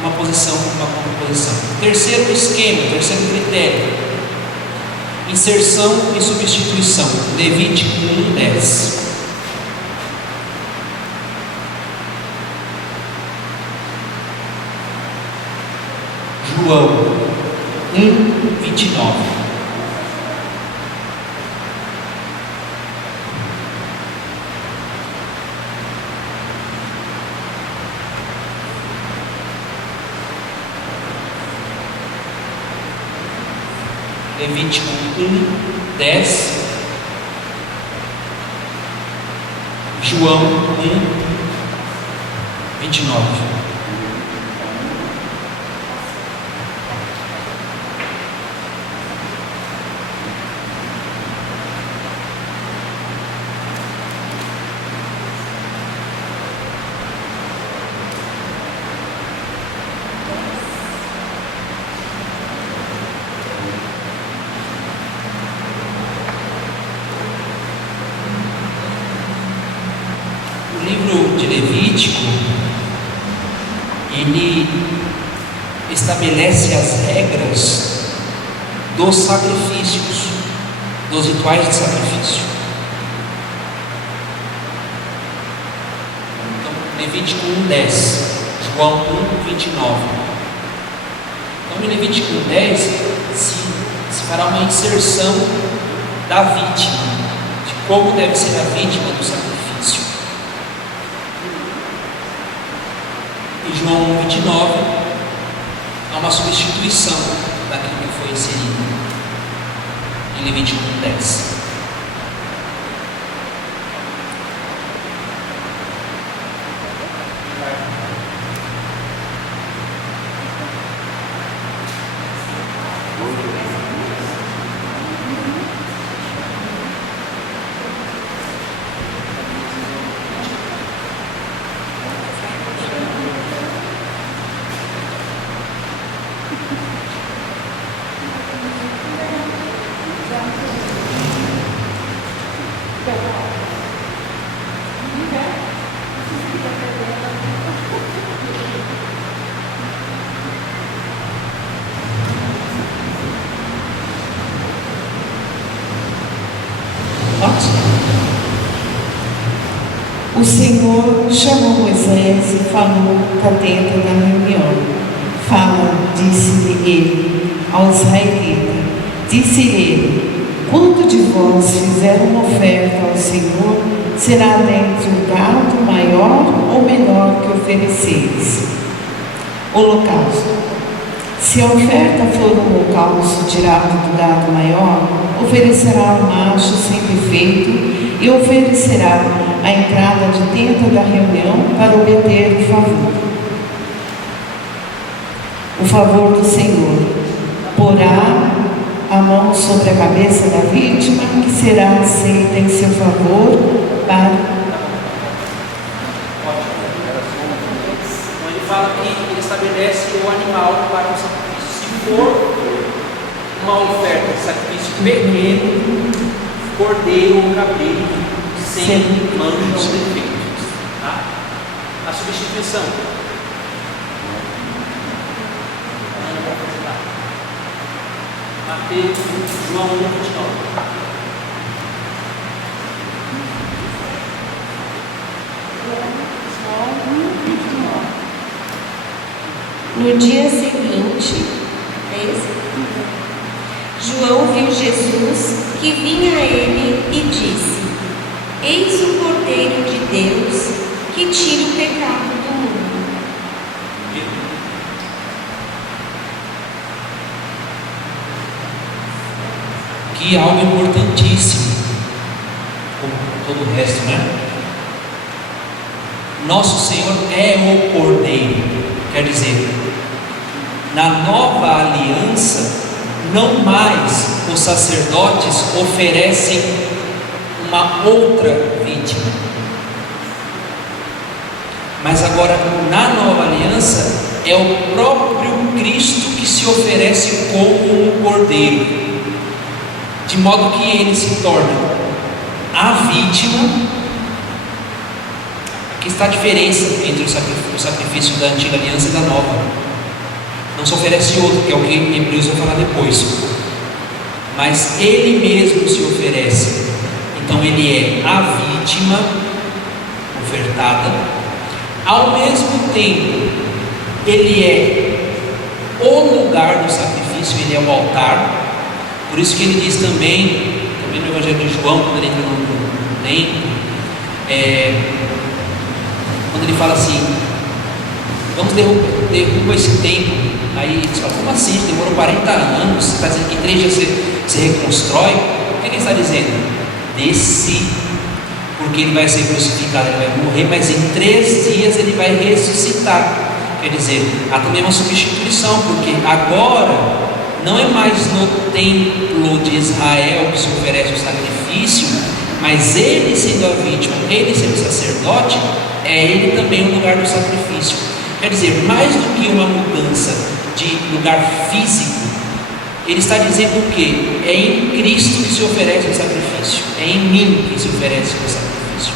uma posição, uma contraposição. Terceiro esquema, terceiro critério: inserção e substituição. Levítico 1:10. João 1:29. Levítico 1:10, João 1:29. de Levítico, ele estabelece as regras dos sacrifícios, dos rituais de sacrifício. Então, Levítico 1:10, João 1:29. Então, em Levítico 1:10 se fará uma inserção da vítima, de como deve ser a vítima do sacrifício. Em João 1:29 há uma substituição daquilo que foi inserido em Levítico 1:10. O Senhor chamou Moisés e falou da tenda da reunião. Fala, disse-lhe ele, ao israelita. Disse-lhe ele: quando de vós fizer uma oferta ao Senhor, será dentre o gado maior ou menor que ofereceis? Holocausto. Se a oferta for um holocausto tirado do gado maior, oferecerá o macho sem defeito e oferecerá a entrada de tenda da reunião para obter o favor. O favor do Senhor. Porá a mão sobre a cabeça da vítima, que será aceita em seu favor para... Então ele fala que ele estabelece o animal para o sacrifício. Se for uma oferta de sacrifício pequeno, cordeiro ou cabrito, sem mancha ou defeitos. Tá? A substituição. Mateus, João 1:29. No dia seguinte, João viu Jesus que vinha a ele e disse: eis o Cordeiro de Deus que tira o pecado do mundo. Que algo importantíssimo, como todo o resto, né? Nosso Senhor é o Cordeiro, quer dizer, na nova aliança, não mais os sacerdotes oferecem uma outra vítima, mas agora na nova aliança é o próprio Cristo que se oferece como um Cordeiro, de modo que ele se torna a vítima. Aqui está a diferença entre o sacrifício da antiga aliança e da nova. Não se oferece outro, que é o que Hebreus vai falar depois, mas ele mesmo se oferece. Então ele é a vítima ofertada, ao mesmo tempo ele é o lugar do sacrifício, ele é o altar. Por isso que ele diz também no Evangelho de João, quando ele entra no templo, quando ele fala assim: vamos derrubar esse templo. Aí eles falam: como assim? Demorou 40 anos, você está dizendo que em 3 dias se reconstrói? O que ele está dizendo? Desci, porque ele vai ser crucificado, ele vai morrer, mas em 3 dias ele vai ressuscitar. Quer dizer, há também uma substituição, porque agora não é mais no templo de Israel que se oferece o sacrifício, mas ele sendo a vítima, ele sendo sacerdote, é ele também o lugar do sacrifício. Quer dizer, mais do que uma mudança de lugar físico, ele está dizendo o quê? É em Cristo que se oferece o sacrifício, é em mim que se oferece o sacrifício.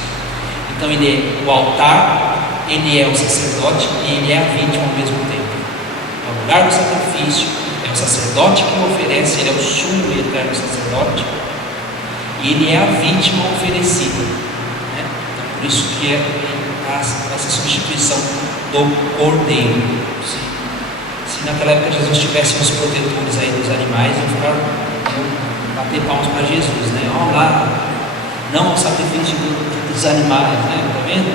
Então ele é o altar, ele é o sacerdote e ele é a vítima ao mesmo tempo. É o lugar do sacrifício, é o sacerdote que o oferece, ele é o sumo e eterno sacerdote, e ele é a vítima oferecida, né? Então, por isso que é essa substituição do cordeiro. Se naquela época Jesus tivesse os protetores aí dos animais, iam bater palmas para Jesus, né? Olha lá, não ao sacrifício dos animais, né? Está vendo?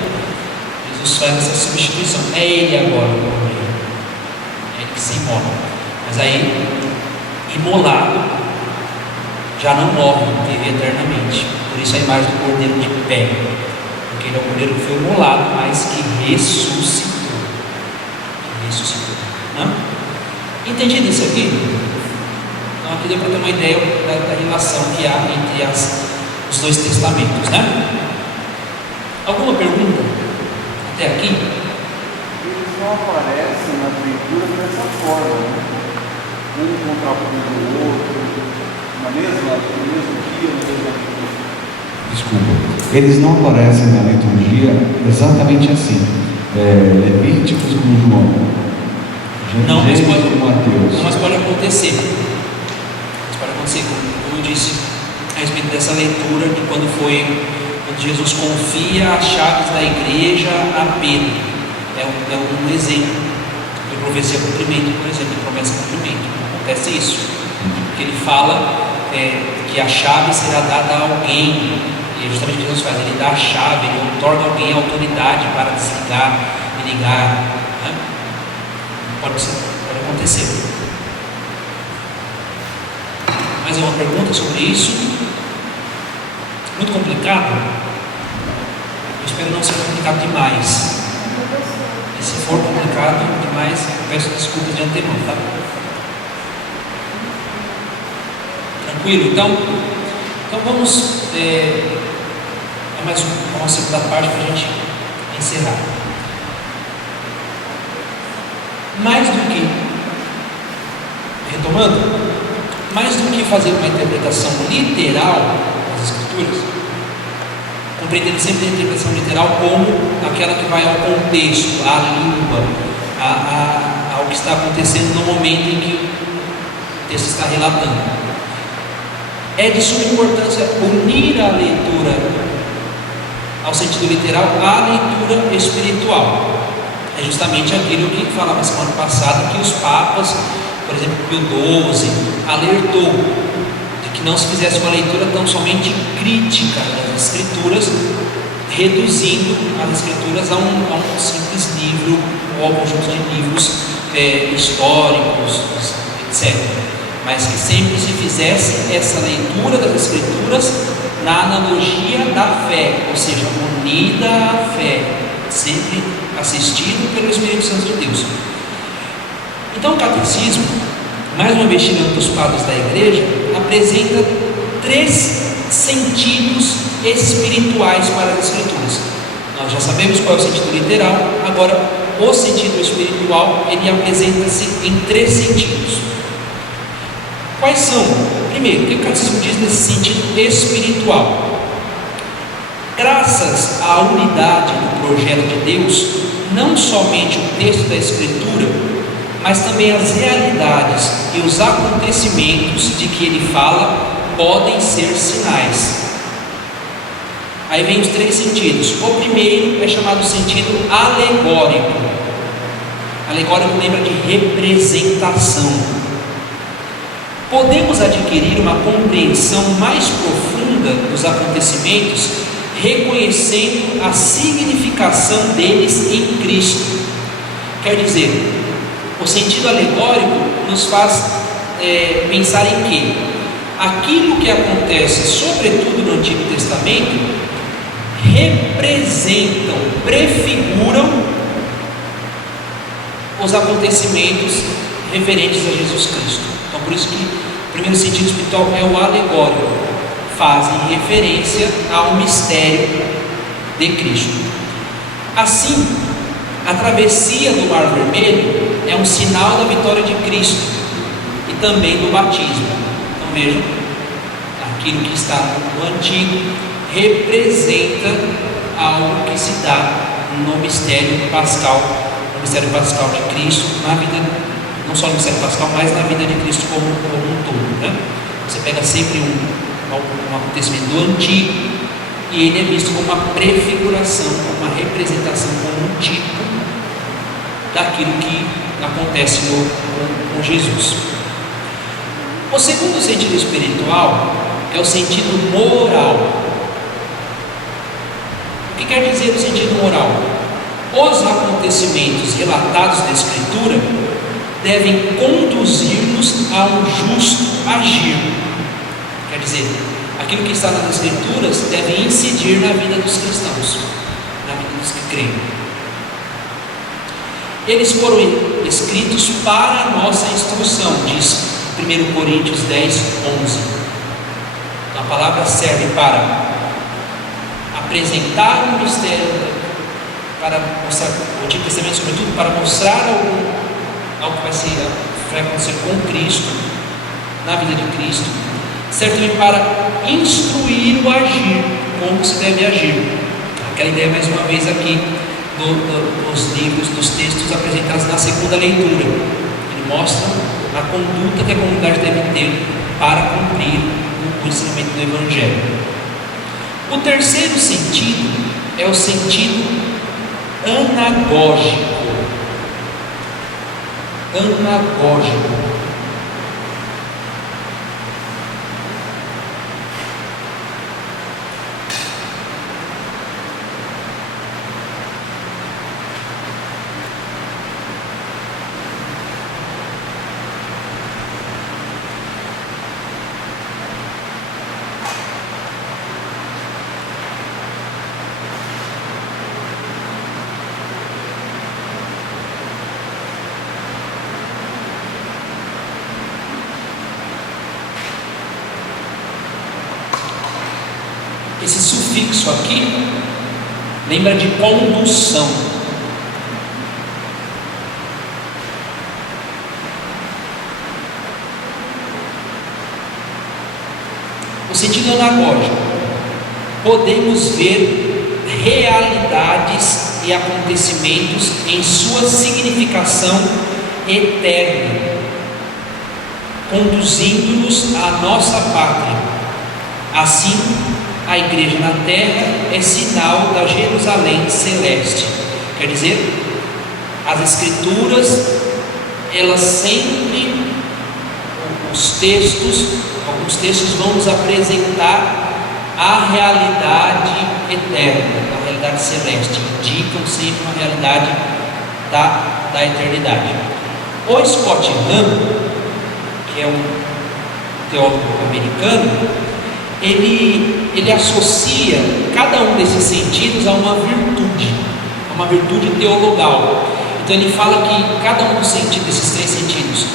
Jesus faz essa substituição. É ele agora o cordeiro, é ele que se imola. Mas aí, imolado, já não morre, vive eternamente. Por isso a imagem do cordeiro de pé, porque ele é o cordeiro que foi imolado, mas que ressuscitou. Não? Entendido isso aqui? Então aqui deu para ter uma ideia da relação que há entre os dois testamentos, né? Alguma pergunta até aqui? Eles não aparecem na leitura dessa forma, né? Um contrapondo o outro, no mesmo dia, no mesmo dia. Desculpa, eles não aparecem na liturgia exatamente assim. Levíticos com João. Não, mas Gênesis pode, com Mateus. mas pode acontecer. Mas pode acontecer, como eu disse a respeito dessa leitura, de quando Jesus confia as chaves da igreja a Pedro. É um exemplo de profecia cumprimento, por exemplo, de promessa cumprimento. Acontece isso, porque ele fala que a chave será dada a alguém, e é justamente o que Jesus faz, ele dá a chave, ele outorga a alguém a autoridade para desligar e ligar, né? Pode acontecer. Mais uma pergunta sobre isso? Muito complicado? Eu espero não ser complicado demais. E se for complicado demais, eu peço desculpas de antemão, tá? Tranquilo? Então vamos a mais uma segunda parte para a gente encerrar. Mais do que, retomando, mais do que fazer uma interpretação literal das Escrituras, compreendendo sempre a interpretação literal como aquela que vai ao contexto, à língua, ao que está acontecendo no momento em que o texto está relatando. É de suma importância unir a leitura ao sentido literal à leitura espiritual. É justamente aquilo que falava semana passada, que os papas, por exemplo, Pio XII, alertou de que não se fizesse uma leitura tão somente crítica das Escrituras, reduzindo as Escrituras a um simples livro ou a um conjunto de livros históricos, etc. Mas que sempre se fizesse essa leitura das Escrituras na analogia da fé, ou seja, unida à fé, sempre assistido pelo Espírito Santo de Deus. Então o catecismo, mais uma vez tirando dos padres da igreja, apresenta 3 sentidos espirituais para as Escrituras. Nós já sabemos qual é o sentido literal, agora o sentido espiritual, ele apresenta-se em 3 sentidos. Quais são? Primeiro, o que o catecismo diz nesse sentido espiritual? Graças à unidade do projeto de Deus, não somente o texto da Escritura, mas também as realidades e os acontecimentos de que ele fala podem ser sinais. Aí vem os 3 sentidos. O primeiro é chamado sentido alegórico. Alegórico lembra de representação. Podemos adquirir uma compreensão mais profunda dos acontecimentos reconhecendo a significação deles em Cristo. Quer dizer, o sentido alegórico nos faz pensar em que aquilo que acontece, sobretudo no Antigo Testamento, representam, prefiguram os acontecimentos referentes a Jesus Cristo. Então, por isso que o primeiro sentido espiritual é o alegórico. Fazem referência ao mistério de Cristo. Assim, a travessia do Mar Vermelho é um sinal da vitória de Cristo e também do batismo. Então vejam, aquilo que está no Antigo representa algo que se dá no mistério pascal de Cristo, na vida, não só no mistério pascal, mas na vida de Cristo como um todo, né? Você pega sempre um acontecimento do Antigo e ele é visto como uma prefiguração, como uma representação, como um tipo daquilo que acontece com Jesus. O segundo sentido espiritual é o sentido moral. O que quer dizer o sentido moral? Os acontecimentos relatados na Escritura devem conduzir-nos a um justo agir. Quer dizer, aquilo que está nas Escrituras deve incidir na vida dos cristãos, na vida dos que creem. Eles foram escritos para a nossa instrução, diz 1 Coríntios 10, 11. A palavra serve para apresentar o mistério, para mostrar o Antigo Testamento, sobretudo, para mostrar algo que vai acontecer com Cristo, na vida de Cristo. Serve também para instruir o agir, como se deve agir. Aquela ideia, mais uma vez, aqui dos livros, dos textos apresentados na segunda leitura. Ele mostra a conduta que a comunidade deve ter para cumprir o ensinamento do Evangelho. O terceiro sentido é o sentido anagógico. Anagógico. Esse sufixo aqui lembra de condução. O sentido anagógico: podemos ver realidades e acontecimentos em sua significação eterna, conduzindo-nos à nossa pátria. Assim, a igreja na terra é sinal da Jerusalém celeste. Quer dizer, as Escrituras, elas sempre, alguns textos vão nos apresentar a realidade eterna, a realidade celeste, indicam sempre uma realidade da eternidade. O Scott Hahn, que é um teólogo americano, ele associa cada um desses sentidos a uma virtude teologal. Então ele fala que cada um dos sentidos, desses três sentidos,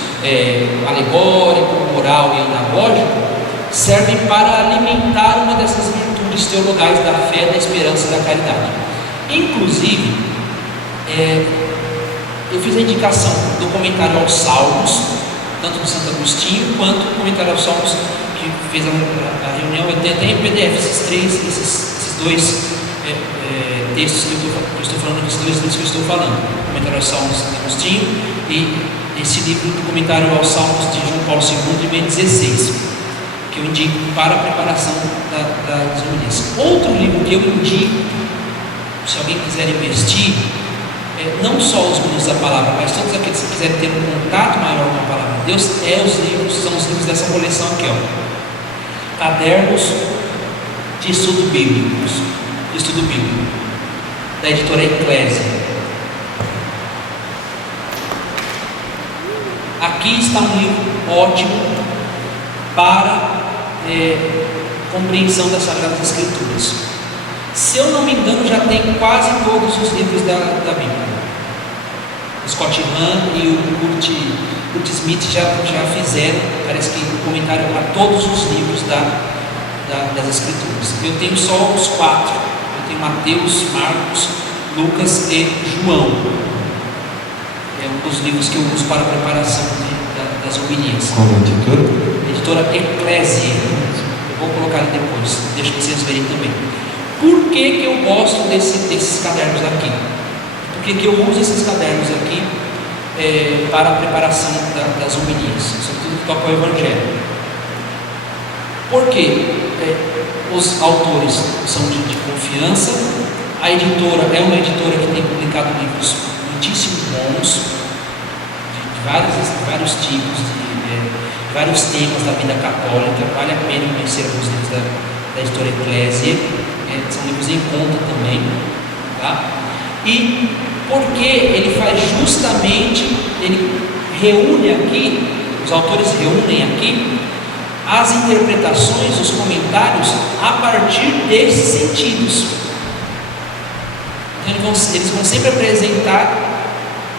alegórico, moral e anagógico, servem para alimentar uma dessas virtudes teologais da fé, da esperança e da caridade. Inclusive, eu fiz a indicação do comentário aos Salmos, tanto do Santo Agostinho quanto do comentário aos Salmos que fez a reunião. Eu tenho até em PDF esses dois textos que eu estou falando, esses dois livros que eu estou falando, o comentário aos Salmos de Agostinho e esse livro do comentário aos Salmos de João Paulo II, de B16, que eu indico para a preparação das homilias. Outro livro que eu indico, se alguém quiser investir, não só os ministros da palavra, mas todos aqueles que quiserem ter um contato maior com a palavra de Deus, são os livros dessa coleção aqui, Cadernos de Estudo Bíblico, da editora Eclésia. Aqui está um livro ótimo para compreensão das Sagradas Escrituras. Se eu não me engano, já tem quase todos os livros da Bíblia. O Scott Hahn e o Kurt Smith já fizeram, parece que um comentário a todos os livros das Escrituras. Eu tenho só os 4. Eu tenho Mateus, Marcos, Lucas e João. É um dos livros que eu uso para a preparação das homilias. Qual é a editora? Editora Eclésia. Eu vou colocar ali depois, deixa vocês verem também. Por que eu gosto desses cadernos aqui? Por que eu uso esses cadernos aqui para a preparação das homilias, sobretudo que toca o Evangelho? Porque os autores são de confiança, a editora é uma editora que tem publicado livros muitíssimo bons, de vários tipos, de vários temas da vida católica. Vale a pena conhecer alguns livros da editora Eclésia, são livros em conta também, tá? E porque ele faz justamente, ele reúne aqui, os autores reúnem aqui as interpretações, os comentários a partir desses sentidos. Então eles vão sempre apresentar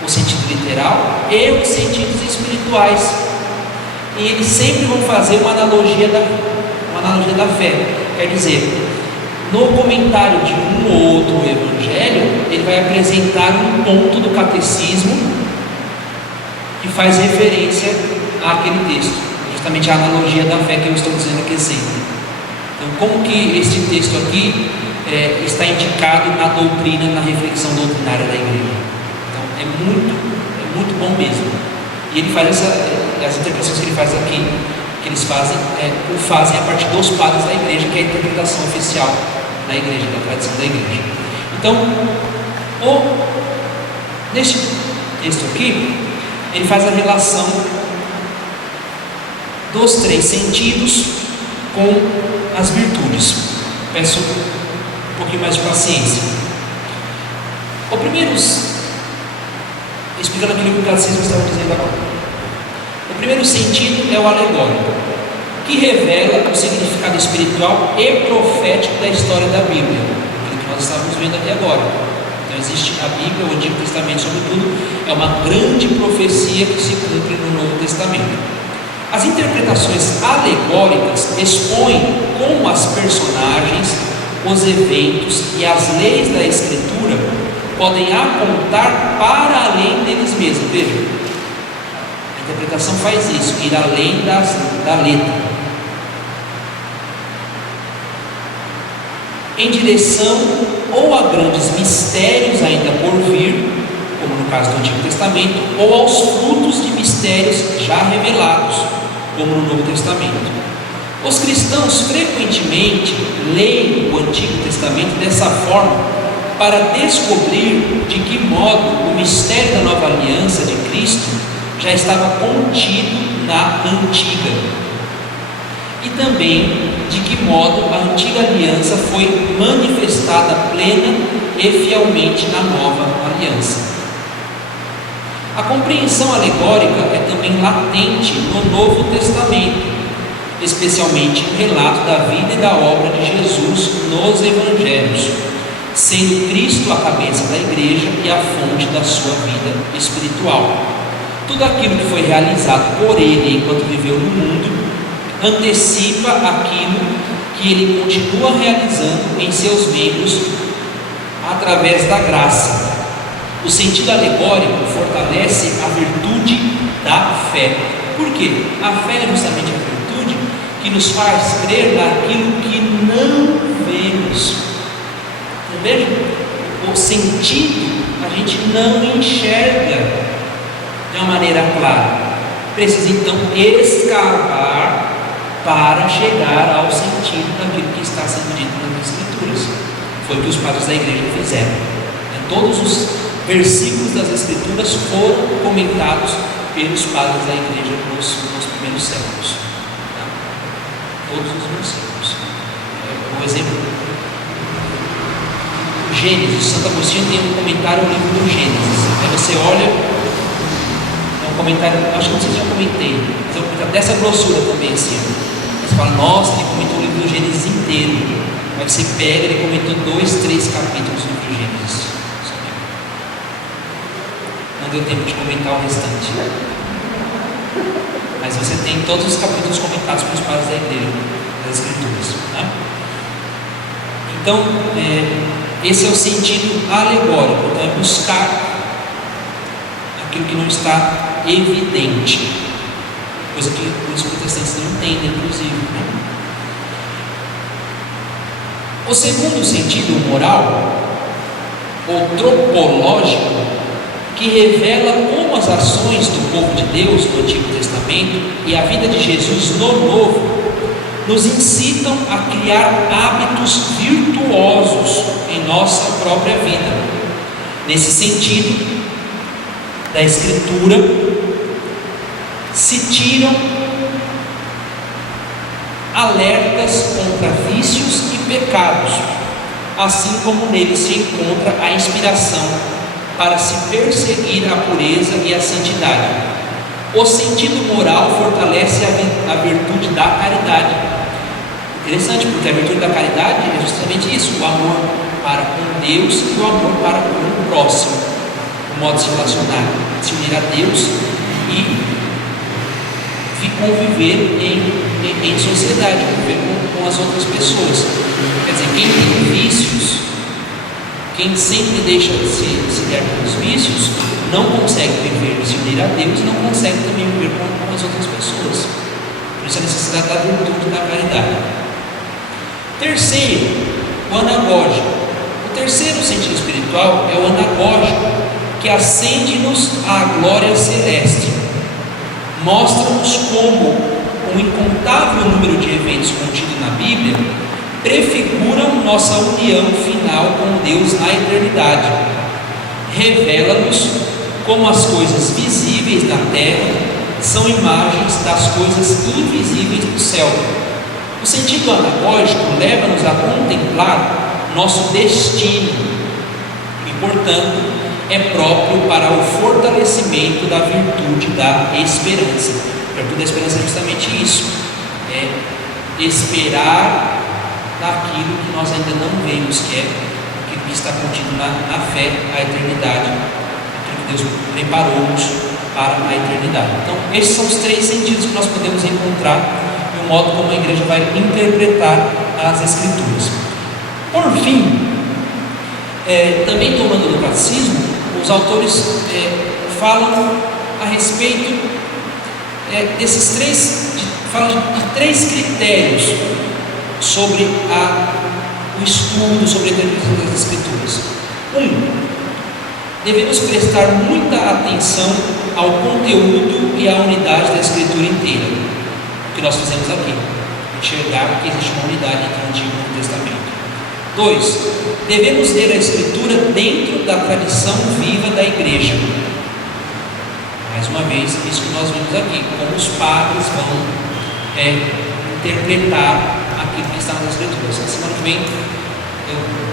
o sentido literal e os sentidos espirituais, e eles sempre vão fazer uma analogia da fé. Quer dizer, no comentário de um ou outro evangelho, ele vai apresentar um ponto do catecismo que faz referência àquele texto, justamente a analogia da fé que eu estou dizendo aqui sempre. Então, como que este texto aqui está indicado na doutrina, na reflexão doutrinária da igreja? Então, é muito bom mesmo. E ele faz as interpretações que ele faz aqui, que eles fazem a partir dos padres da igreja, que é a interpretação oficial da igreja, da tradição da igreja. Então, neste texto aqui, ele faz a relação dos 3 sentidos com as virtudes. Peço um pouquinho mais de paciência. O primeiro, explicando aquilo que o catecismo estava dizendo agora. O primeiro sentido é o alegórico, que revela o significado espiritual e profético da história da Bíblia, aquilo que nós estávamos vendo aqui agora. Então existe a Bíblia, o Antigo Testamento sobretudo, é uma grande profecia que se cumpre no Novo Testamento. As interpretações alegóricas expõem como as personagens, os eventos e as leis da Escritura podem apontar para além deles mesmos. Veja, a interpretação faz isso, ir além da letra, em direção ou a grandes mistérios ainda por vir, como no caso do Antigo Testamento, ou aos frutos de mistérios já revelados, como no Novo Testamento. Os cristãos frequentemente leem o Antigo Testamento dessa forma para descobrir de que modo o mistério da nova aliança de Cristo já estava contido na antiga, e também de que modo a antiga aliança foi manifestada plena e fielmente na nova aliança. A compreensão alegórica é também latente no Novo Testamento, especialmente no relato da vida e da obra de Jesus nos Evangelhos, sendo Cristo a cabeça da igreja e a fonte da sua vida espiritual. Tudo aquilo que foi realizado por ele enquanto viveu no mundo antecipa aquilo que ele continua realizando em seus membros através da graça. O sentido alegórico fortalece a virtude da fé. Por quê? A fé é justamente a virtude que nos faz crer naquilo que não vemos. Veja, o sentido a gente não enxerga de uma maneira clara. Precisa então escavar para chegar ao sentido daquilo que está sendo dito nas Escrituras. Foi o que os padres da igreja fizeram. Todos os versículos das Escrituras foram comentados pelos padres da igreja nos primeiros séculos. Todos os versículos. Por exemplo, Gênesis, Santo Agostinho tem um comentário ao livro do Gênesis. Aí você olha, é um comentário, acho que não sei se já comentei, mas é um comentário dessa grossura também, assim. Você fala, nossa, ele comentou o livro do Gênesis inteiro. Aí você pega, ele comentou 2, 3 capítulos do livro do Gênesis. Não deu tempo de comentar o restante. Mas você tem todos os capítulos comentados pelos padres da igreja, das Escrituras. Né? Então, esse é o sentido alegórico, então é buscar aquilo que não está evidente, coisa que os protestantes não entendem, inclusive. Né? O segundo sentido moral, ou tropológico, que revela como as ações do povo de Deus no Antigo Testamento e a vida de Jesus no Novo nos incitam a criar hábitos virtuosos em nossa própria vida. Nesse sentido, da Escritura se tiram alertas contra vícios e pecados, assim como nele se encontra a inspiração para se perseguir a pureza e a santidade. O sentido moral fortalece a virtude da caridade. Interessante, porque a virtude da caridade é justamente isso: o amor para com Deus e o amor para com o próximo, o modo de se relacionar, se unir a Deus e conviver em sociedade, conviver com as outras pessoas. Quer dizer, quem tem vícios, quem sempre deixa de se der com os vícios, não consegue viver, se unir a Deus, e não consegue também viver com as outras pessoas. Por isso a necessidade da virtude da caridade. Terceiro, o anagógico. O terceiro sentido espiritual é o anagógico, que acende-nos à glória celeste. Mostra-nos como um incontável número de eventos contidos na Bíblia prefiguram nossa união final com Deus na eternidade. Revela-nos como as coisas visíveis da terra são imagens das coisas invisíveis do céu. O sentido anagógico leva-nos a contemplar nosso destino e, portanto, é próprio para o fortalecimento da virtude da esperança. A virtude da esperança é justamente isso: é esperar daquilo que nós ainda não vemos, que é aquilo que está contido na fé, a eternidade, aquilo que Deus preparou-nos para a eternidade. Então, esses são os três sentidos que nós podemos encontrar no modo como a igreja vai interpretar as Escrituras. Por fim, também tomando do catecismo, os autores falam a respeito desses três, falam de três critérios sobre o estudo, sobre a interpretação das Escrituras. Devemos prestar muita atenção ao conteúdo e à unidade da Escritura inteira, o que nós fizemos aqui, enxergar que existe uma unidade entre o Antigo e o Novo Testamento. 2. Devemos ler a Escritura dentro da tradição viva da igreja. Mais uma vez, isso que nós vimos aqui, como os padres vão interpretar aquilo que está nas Escrituras. Na semana que vem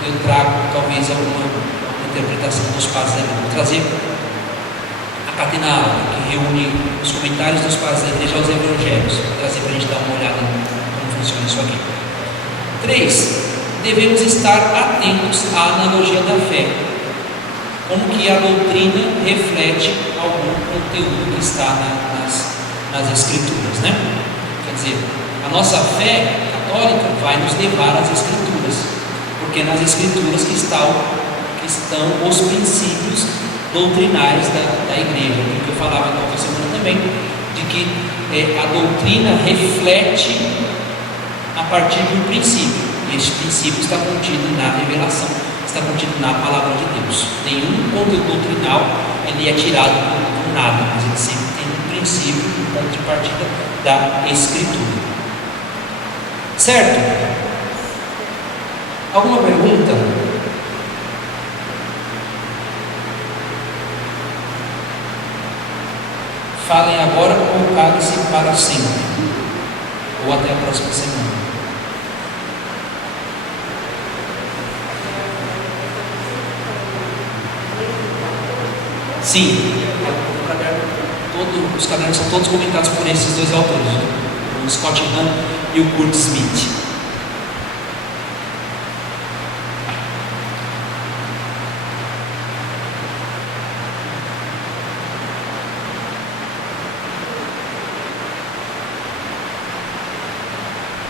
eu trago talvez alguma interpretação dos padres da igreja. Vou trazer a Catena, que reúne os comentários dos padres da igreja aos evangelhos. Vou trazer para a gente dar uma olhada em como funciona isso aqui. 3. Devemos estar atentos à analogia da fé, como que a doutrina reflete algum conteúdo que está nas Escrituras, né? Quer dizer, a nossa fé católica vai nos levar às Escrituras, porque é nas Escrituras que estão os princípios doutrinais da igreja, o que eu falava na outra semana também, de que a doutrina reflete a partir de um princípio. Este princípio está contido na revelação, está contido na palavra de Deus. Nenhum conteúdo doutrinal ele é tirado do nada, mas ele sempre tem um princípio, um ponto de partida da Escritura. Certo? Alguma pergunta? Falem agora ou calem-se para sempre, ou até a próxima semana. Sim, os cadernos são todos comentados por esses dois autores, o Scott Hahn e o Kurt Smith.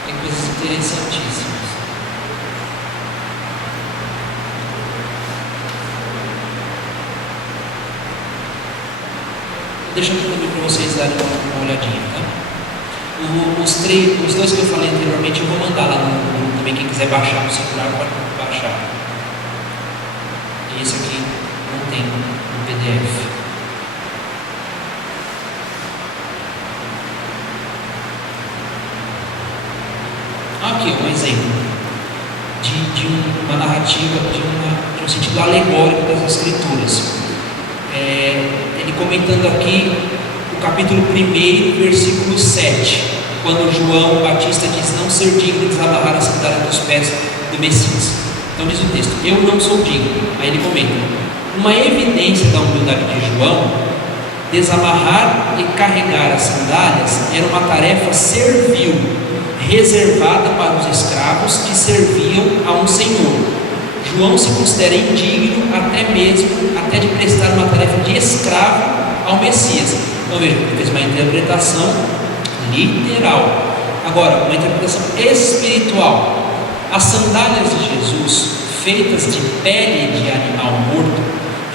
Tem coisas interessantíssimas. Deixa eu também para vocês darem uma olhadinha, tá? Os dois que eu falei anteriormente eu vou mandar lá no grupo também. Também quem quiser baixar no celular pode baixar. Esse aqui não tem no PDF. Aqui um exemplo de uma narrativa, de um sentido alegórico das Escrituras. Ele comentando aqui o capítulo 1, versículo 7, quando João Batista diz não ser digno de desamarrar a sandália dos pés do Messias. Então diz o texto, eu não sou digno. Aí ele comenta, uma evidência da humildade de João, desamarrar e carregar as sandálias era uma tarefa servil, reservada para os escravos que serviam a um senhor. João se considera indigno até de prestar uma tarefa de escravo ao Messias. Então veja, ele fez uma interpretação literal. Agora, uma interpretação espiritual. As sandálias de Jesus, feitas de pele de animal morto,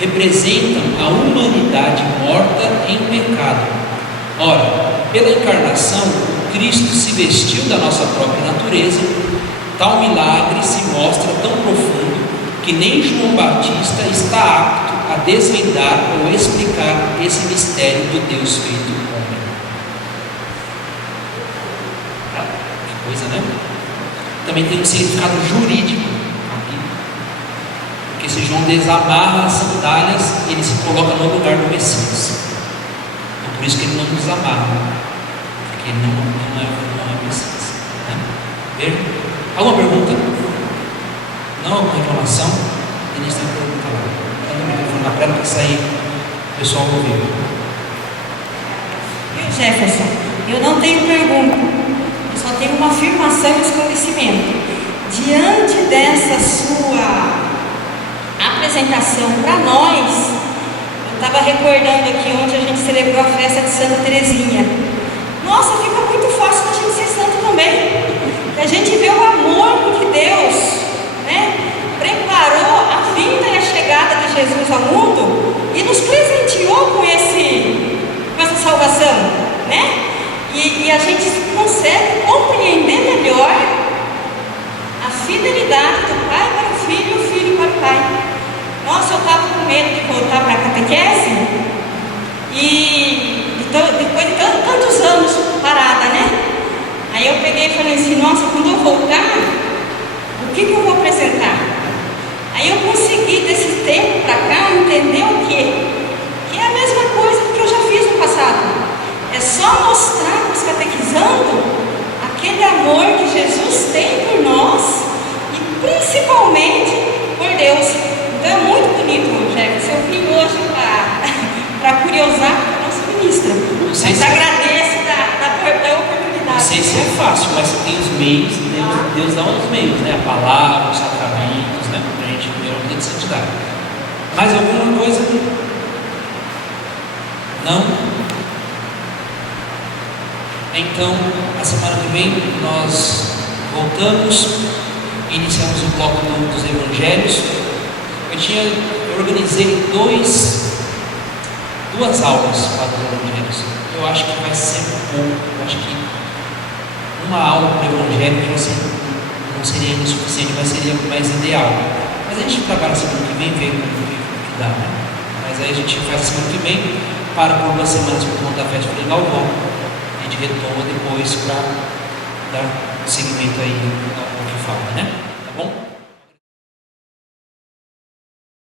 representam a humanidade morta em pecado. Ora, pela encarnação, Cristo se vestiu da nossa própria natureza. Tal milagre se mostra tão profundo que nem João Batista está apto a desvendar ou explicar esse mistério do Deus feito homem. Que coisa, né? Também tem um significado jurídico aqui, porque se João desamarra as sandálias, ele se coloca no lugar do Messias. Então, por isso que ele não desamarra, porque ele não é Messias, né? Veja? Alguma pergunta? Não? Alguma reclamação? Denise tem uma pergunta lá. Manda o microfone na tela para sair o pessoal ouvir. Viu, Jefferson? Eu não tenho pergunta, eu só tenho uma afirmação e esclarecimento. Diante dessa sua apresentação para nós, eu estava recordando aqui onde a gente celebrou a festa de Santa Teresinha. Nossa, fica muito fácil da gente ser santo também. A gente vê o amor que Deus, né, preparou a vinda e a chegada de Jesus ao mundo e nos presenteou com essa salvação, né? E a gente consegue compreender melhor a fidelidade do pai para o filho e o filho para o pai. Nossa, eu estava com medo de voltar para a catequese e depois de tantos anos parada, né? Aí eu peguei e falei assim, nossa, quando eu voltar, o que eu vou apresentar? Aí eu consegui, desse tempo para cá, entender o quê? Que é a mesma coisa que eu já fiz no passado. É só mostrar para os catequizando aquele amor que Jesus tem por nós e principalmente por Deus. Então é muito bonito, Jefferson. Eu vim hoje para curiosar com a nossa ministra. Mas agradeço da oportunidade. Não sei se é fácil, mas tem os meios, Deus dá uns meios, né? A palavra, os sacramentos, né? Para a gente ver a vida de santidade. Mais alguma coisa? Não? Então, a semana que vem nós voltamos, iniciamos o bloco dos evangelhos. Eu organizei duas aulas para os evangelhos. Eu acho que vai ser pouco. Eu acho que uma aula para o evangelho não seria ainda suficiente, mas seria mais ideal. Mas a gente trabalha semana que vem, vê o que dá, né? Mas aí a gente faz a semana que vem, para por 2 semanas por conta da festa de Galvão. A gente retoma depois para dar seguimento aí ao que falta, né?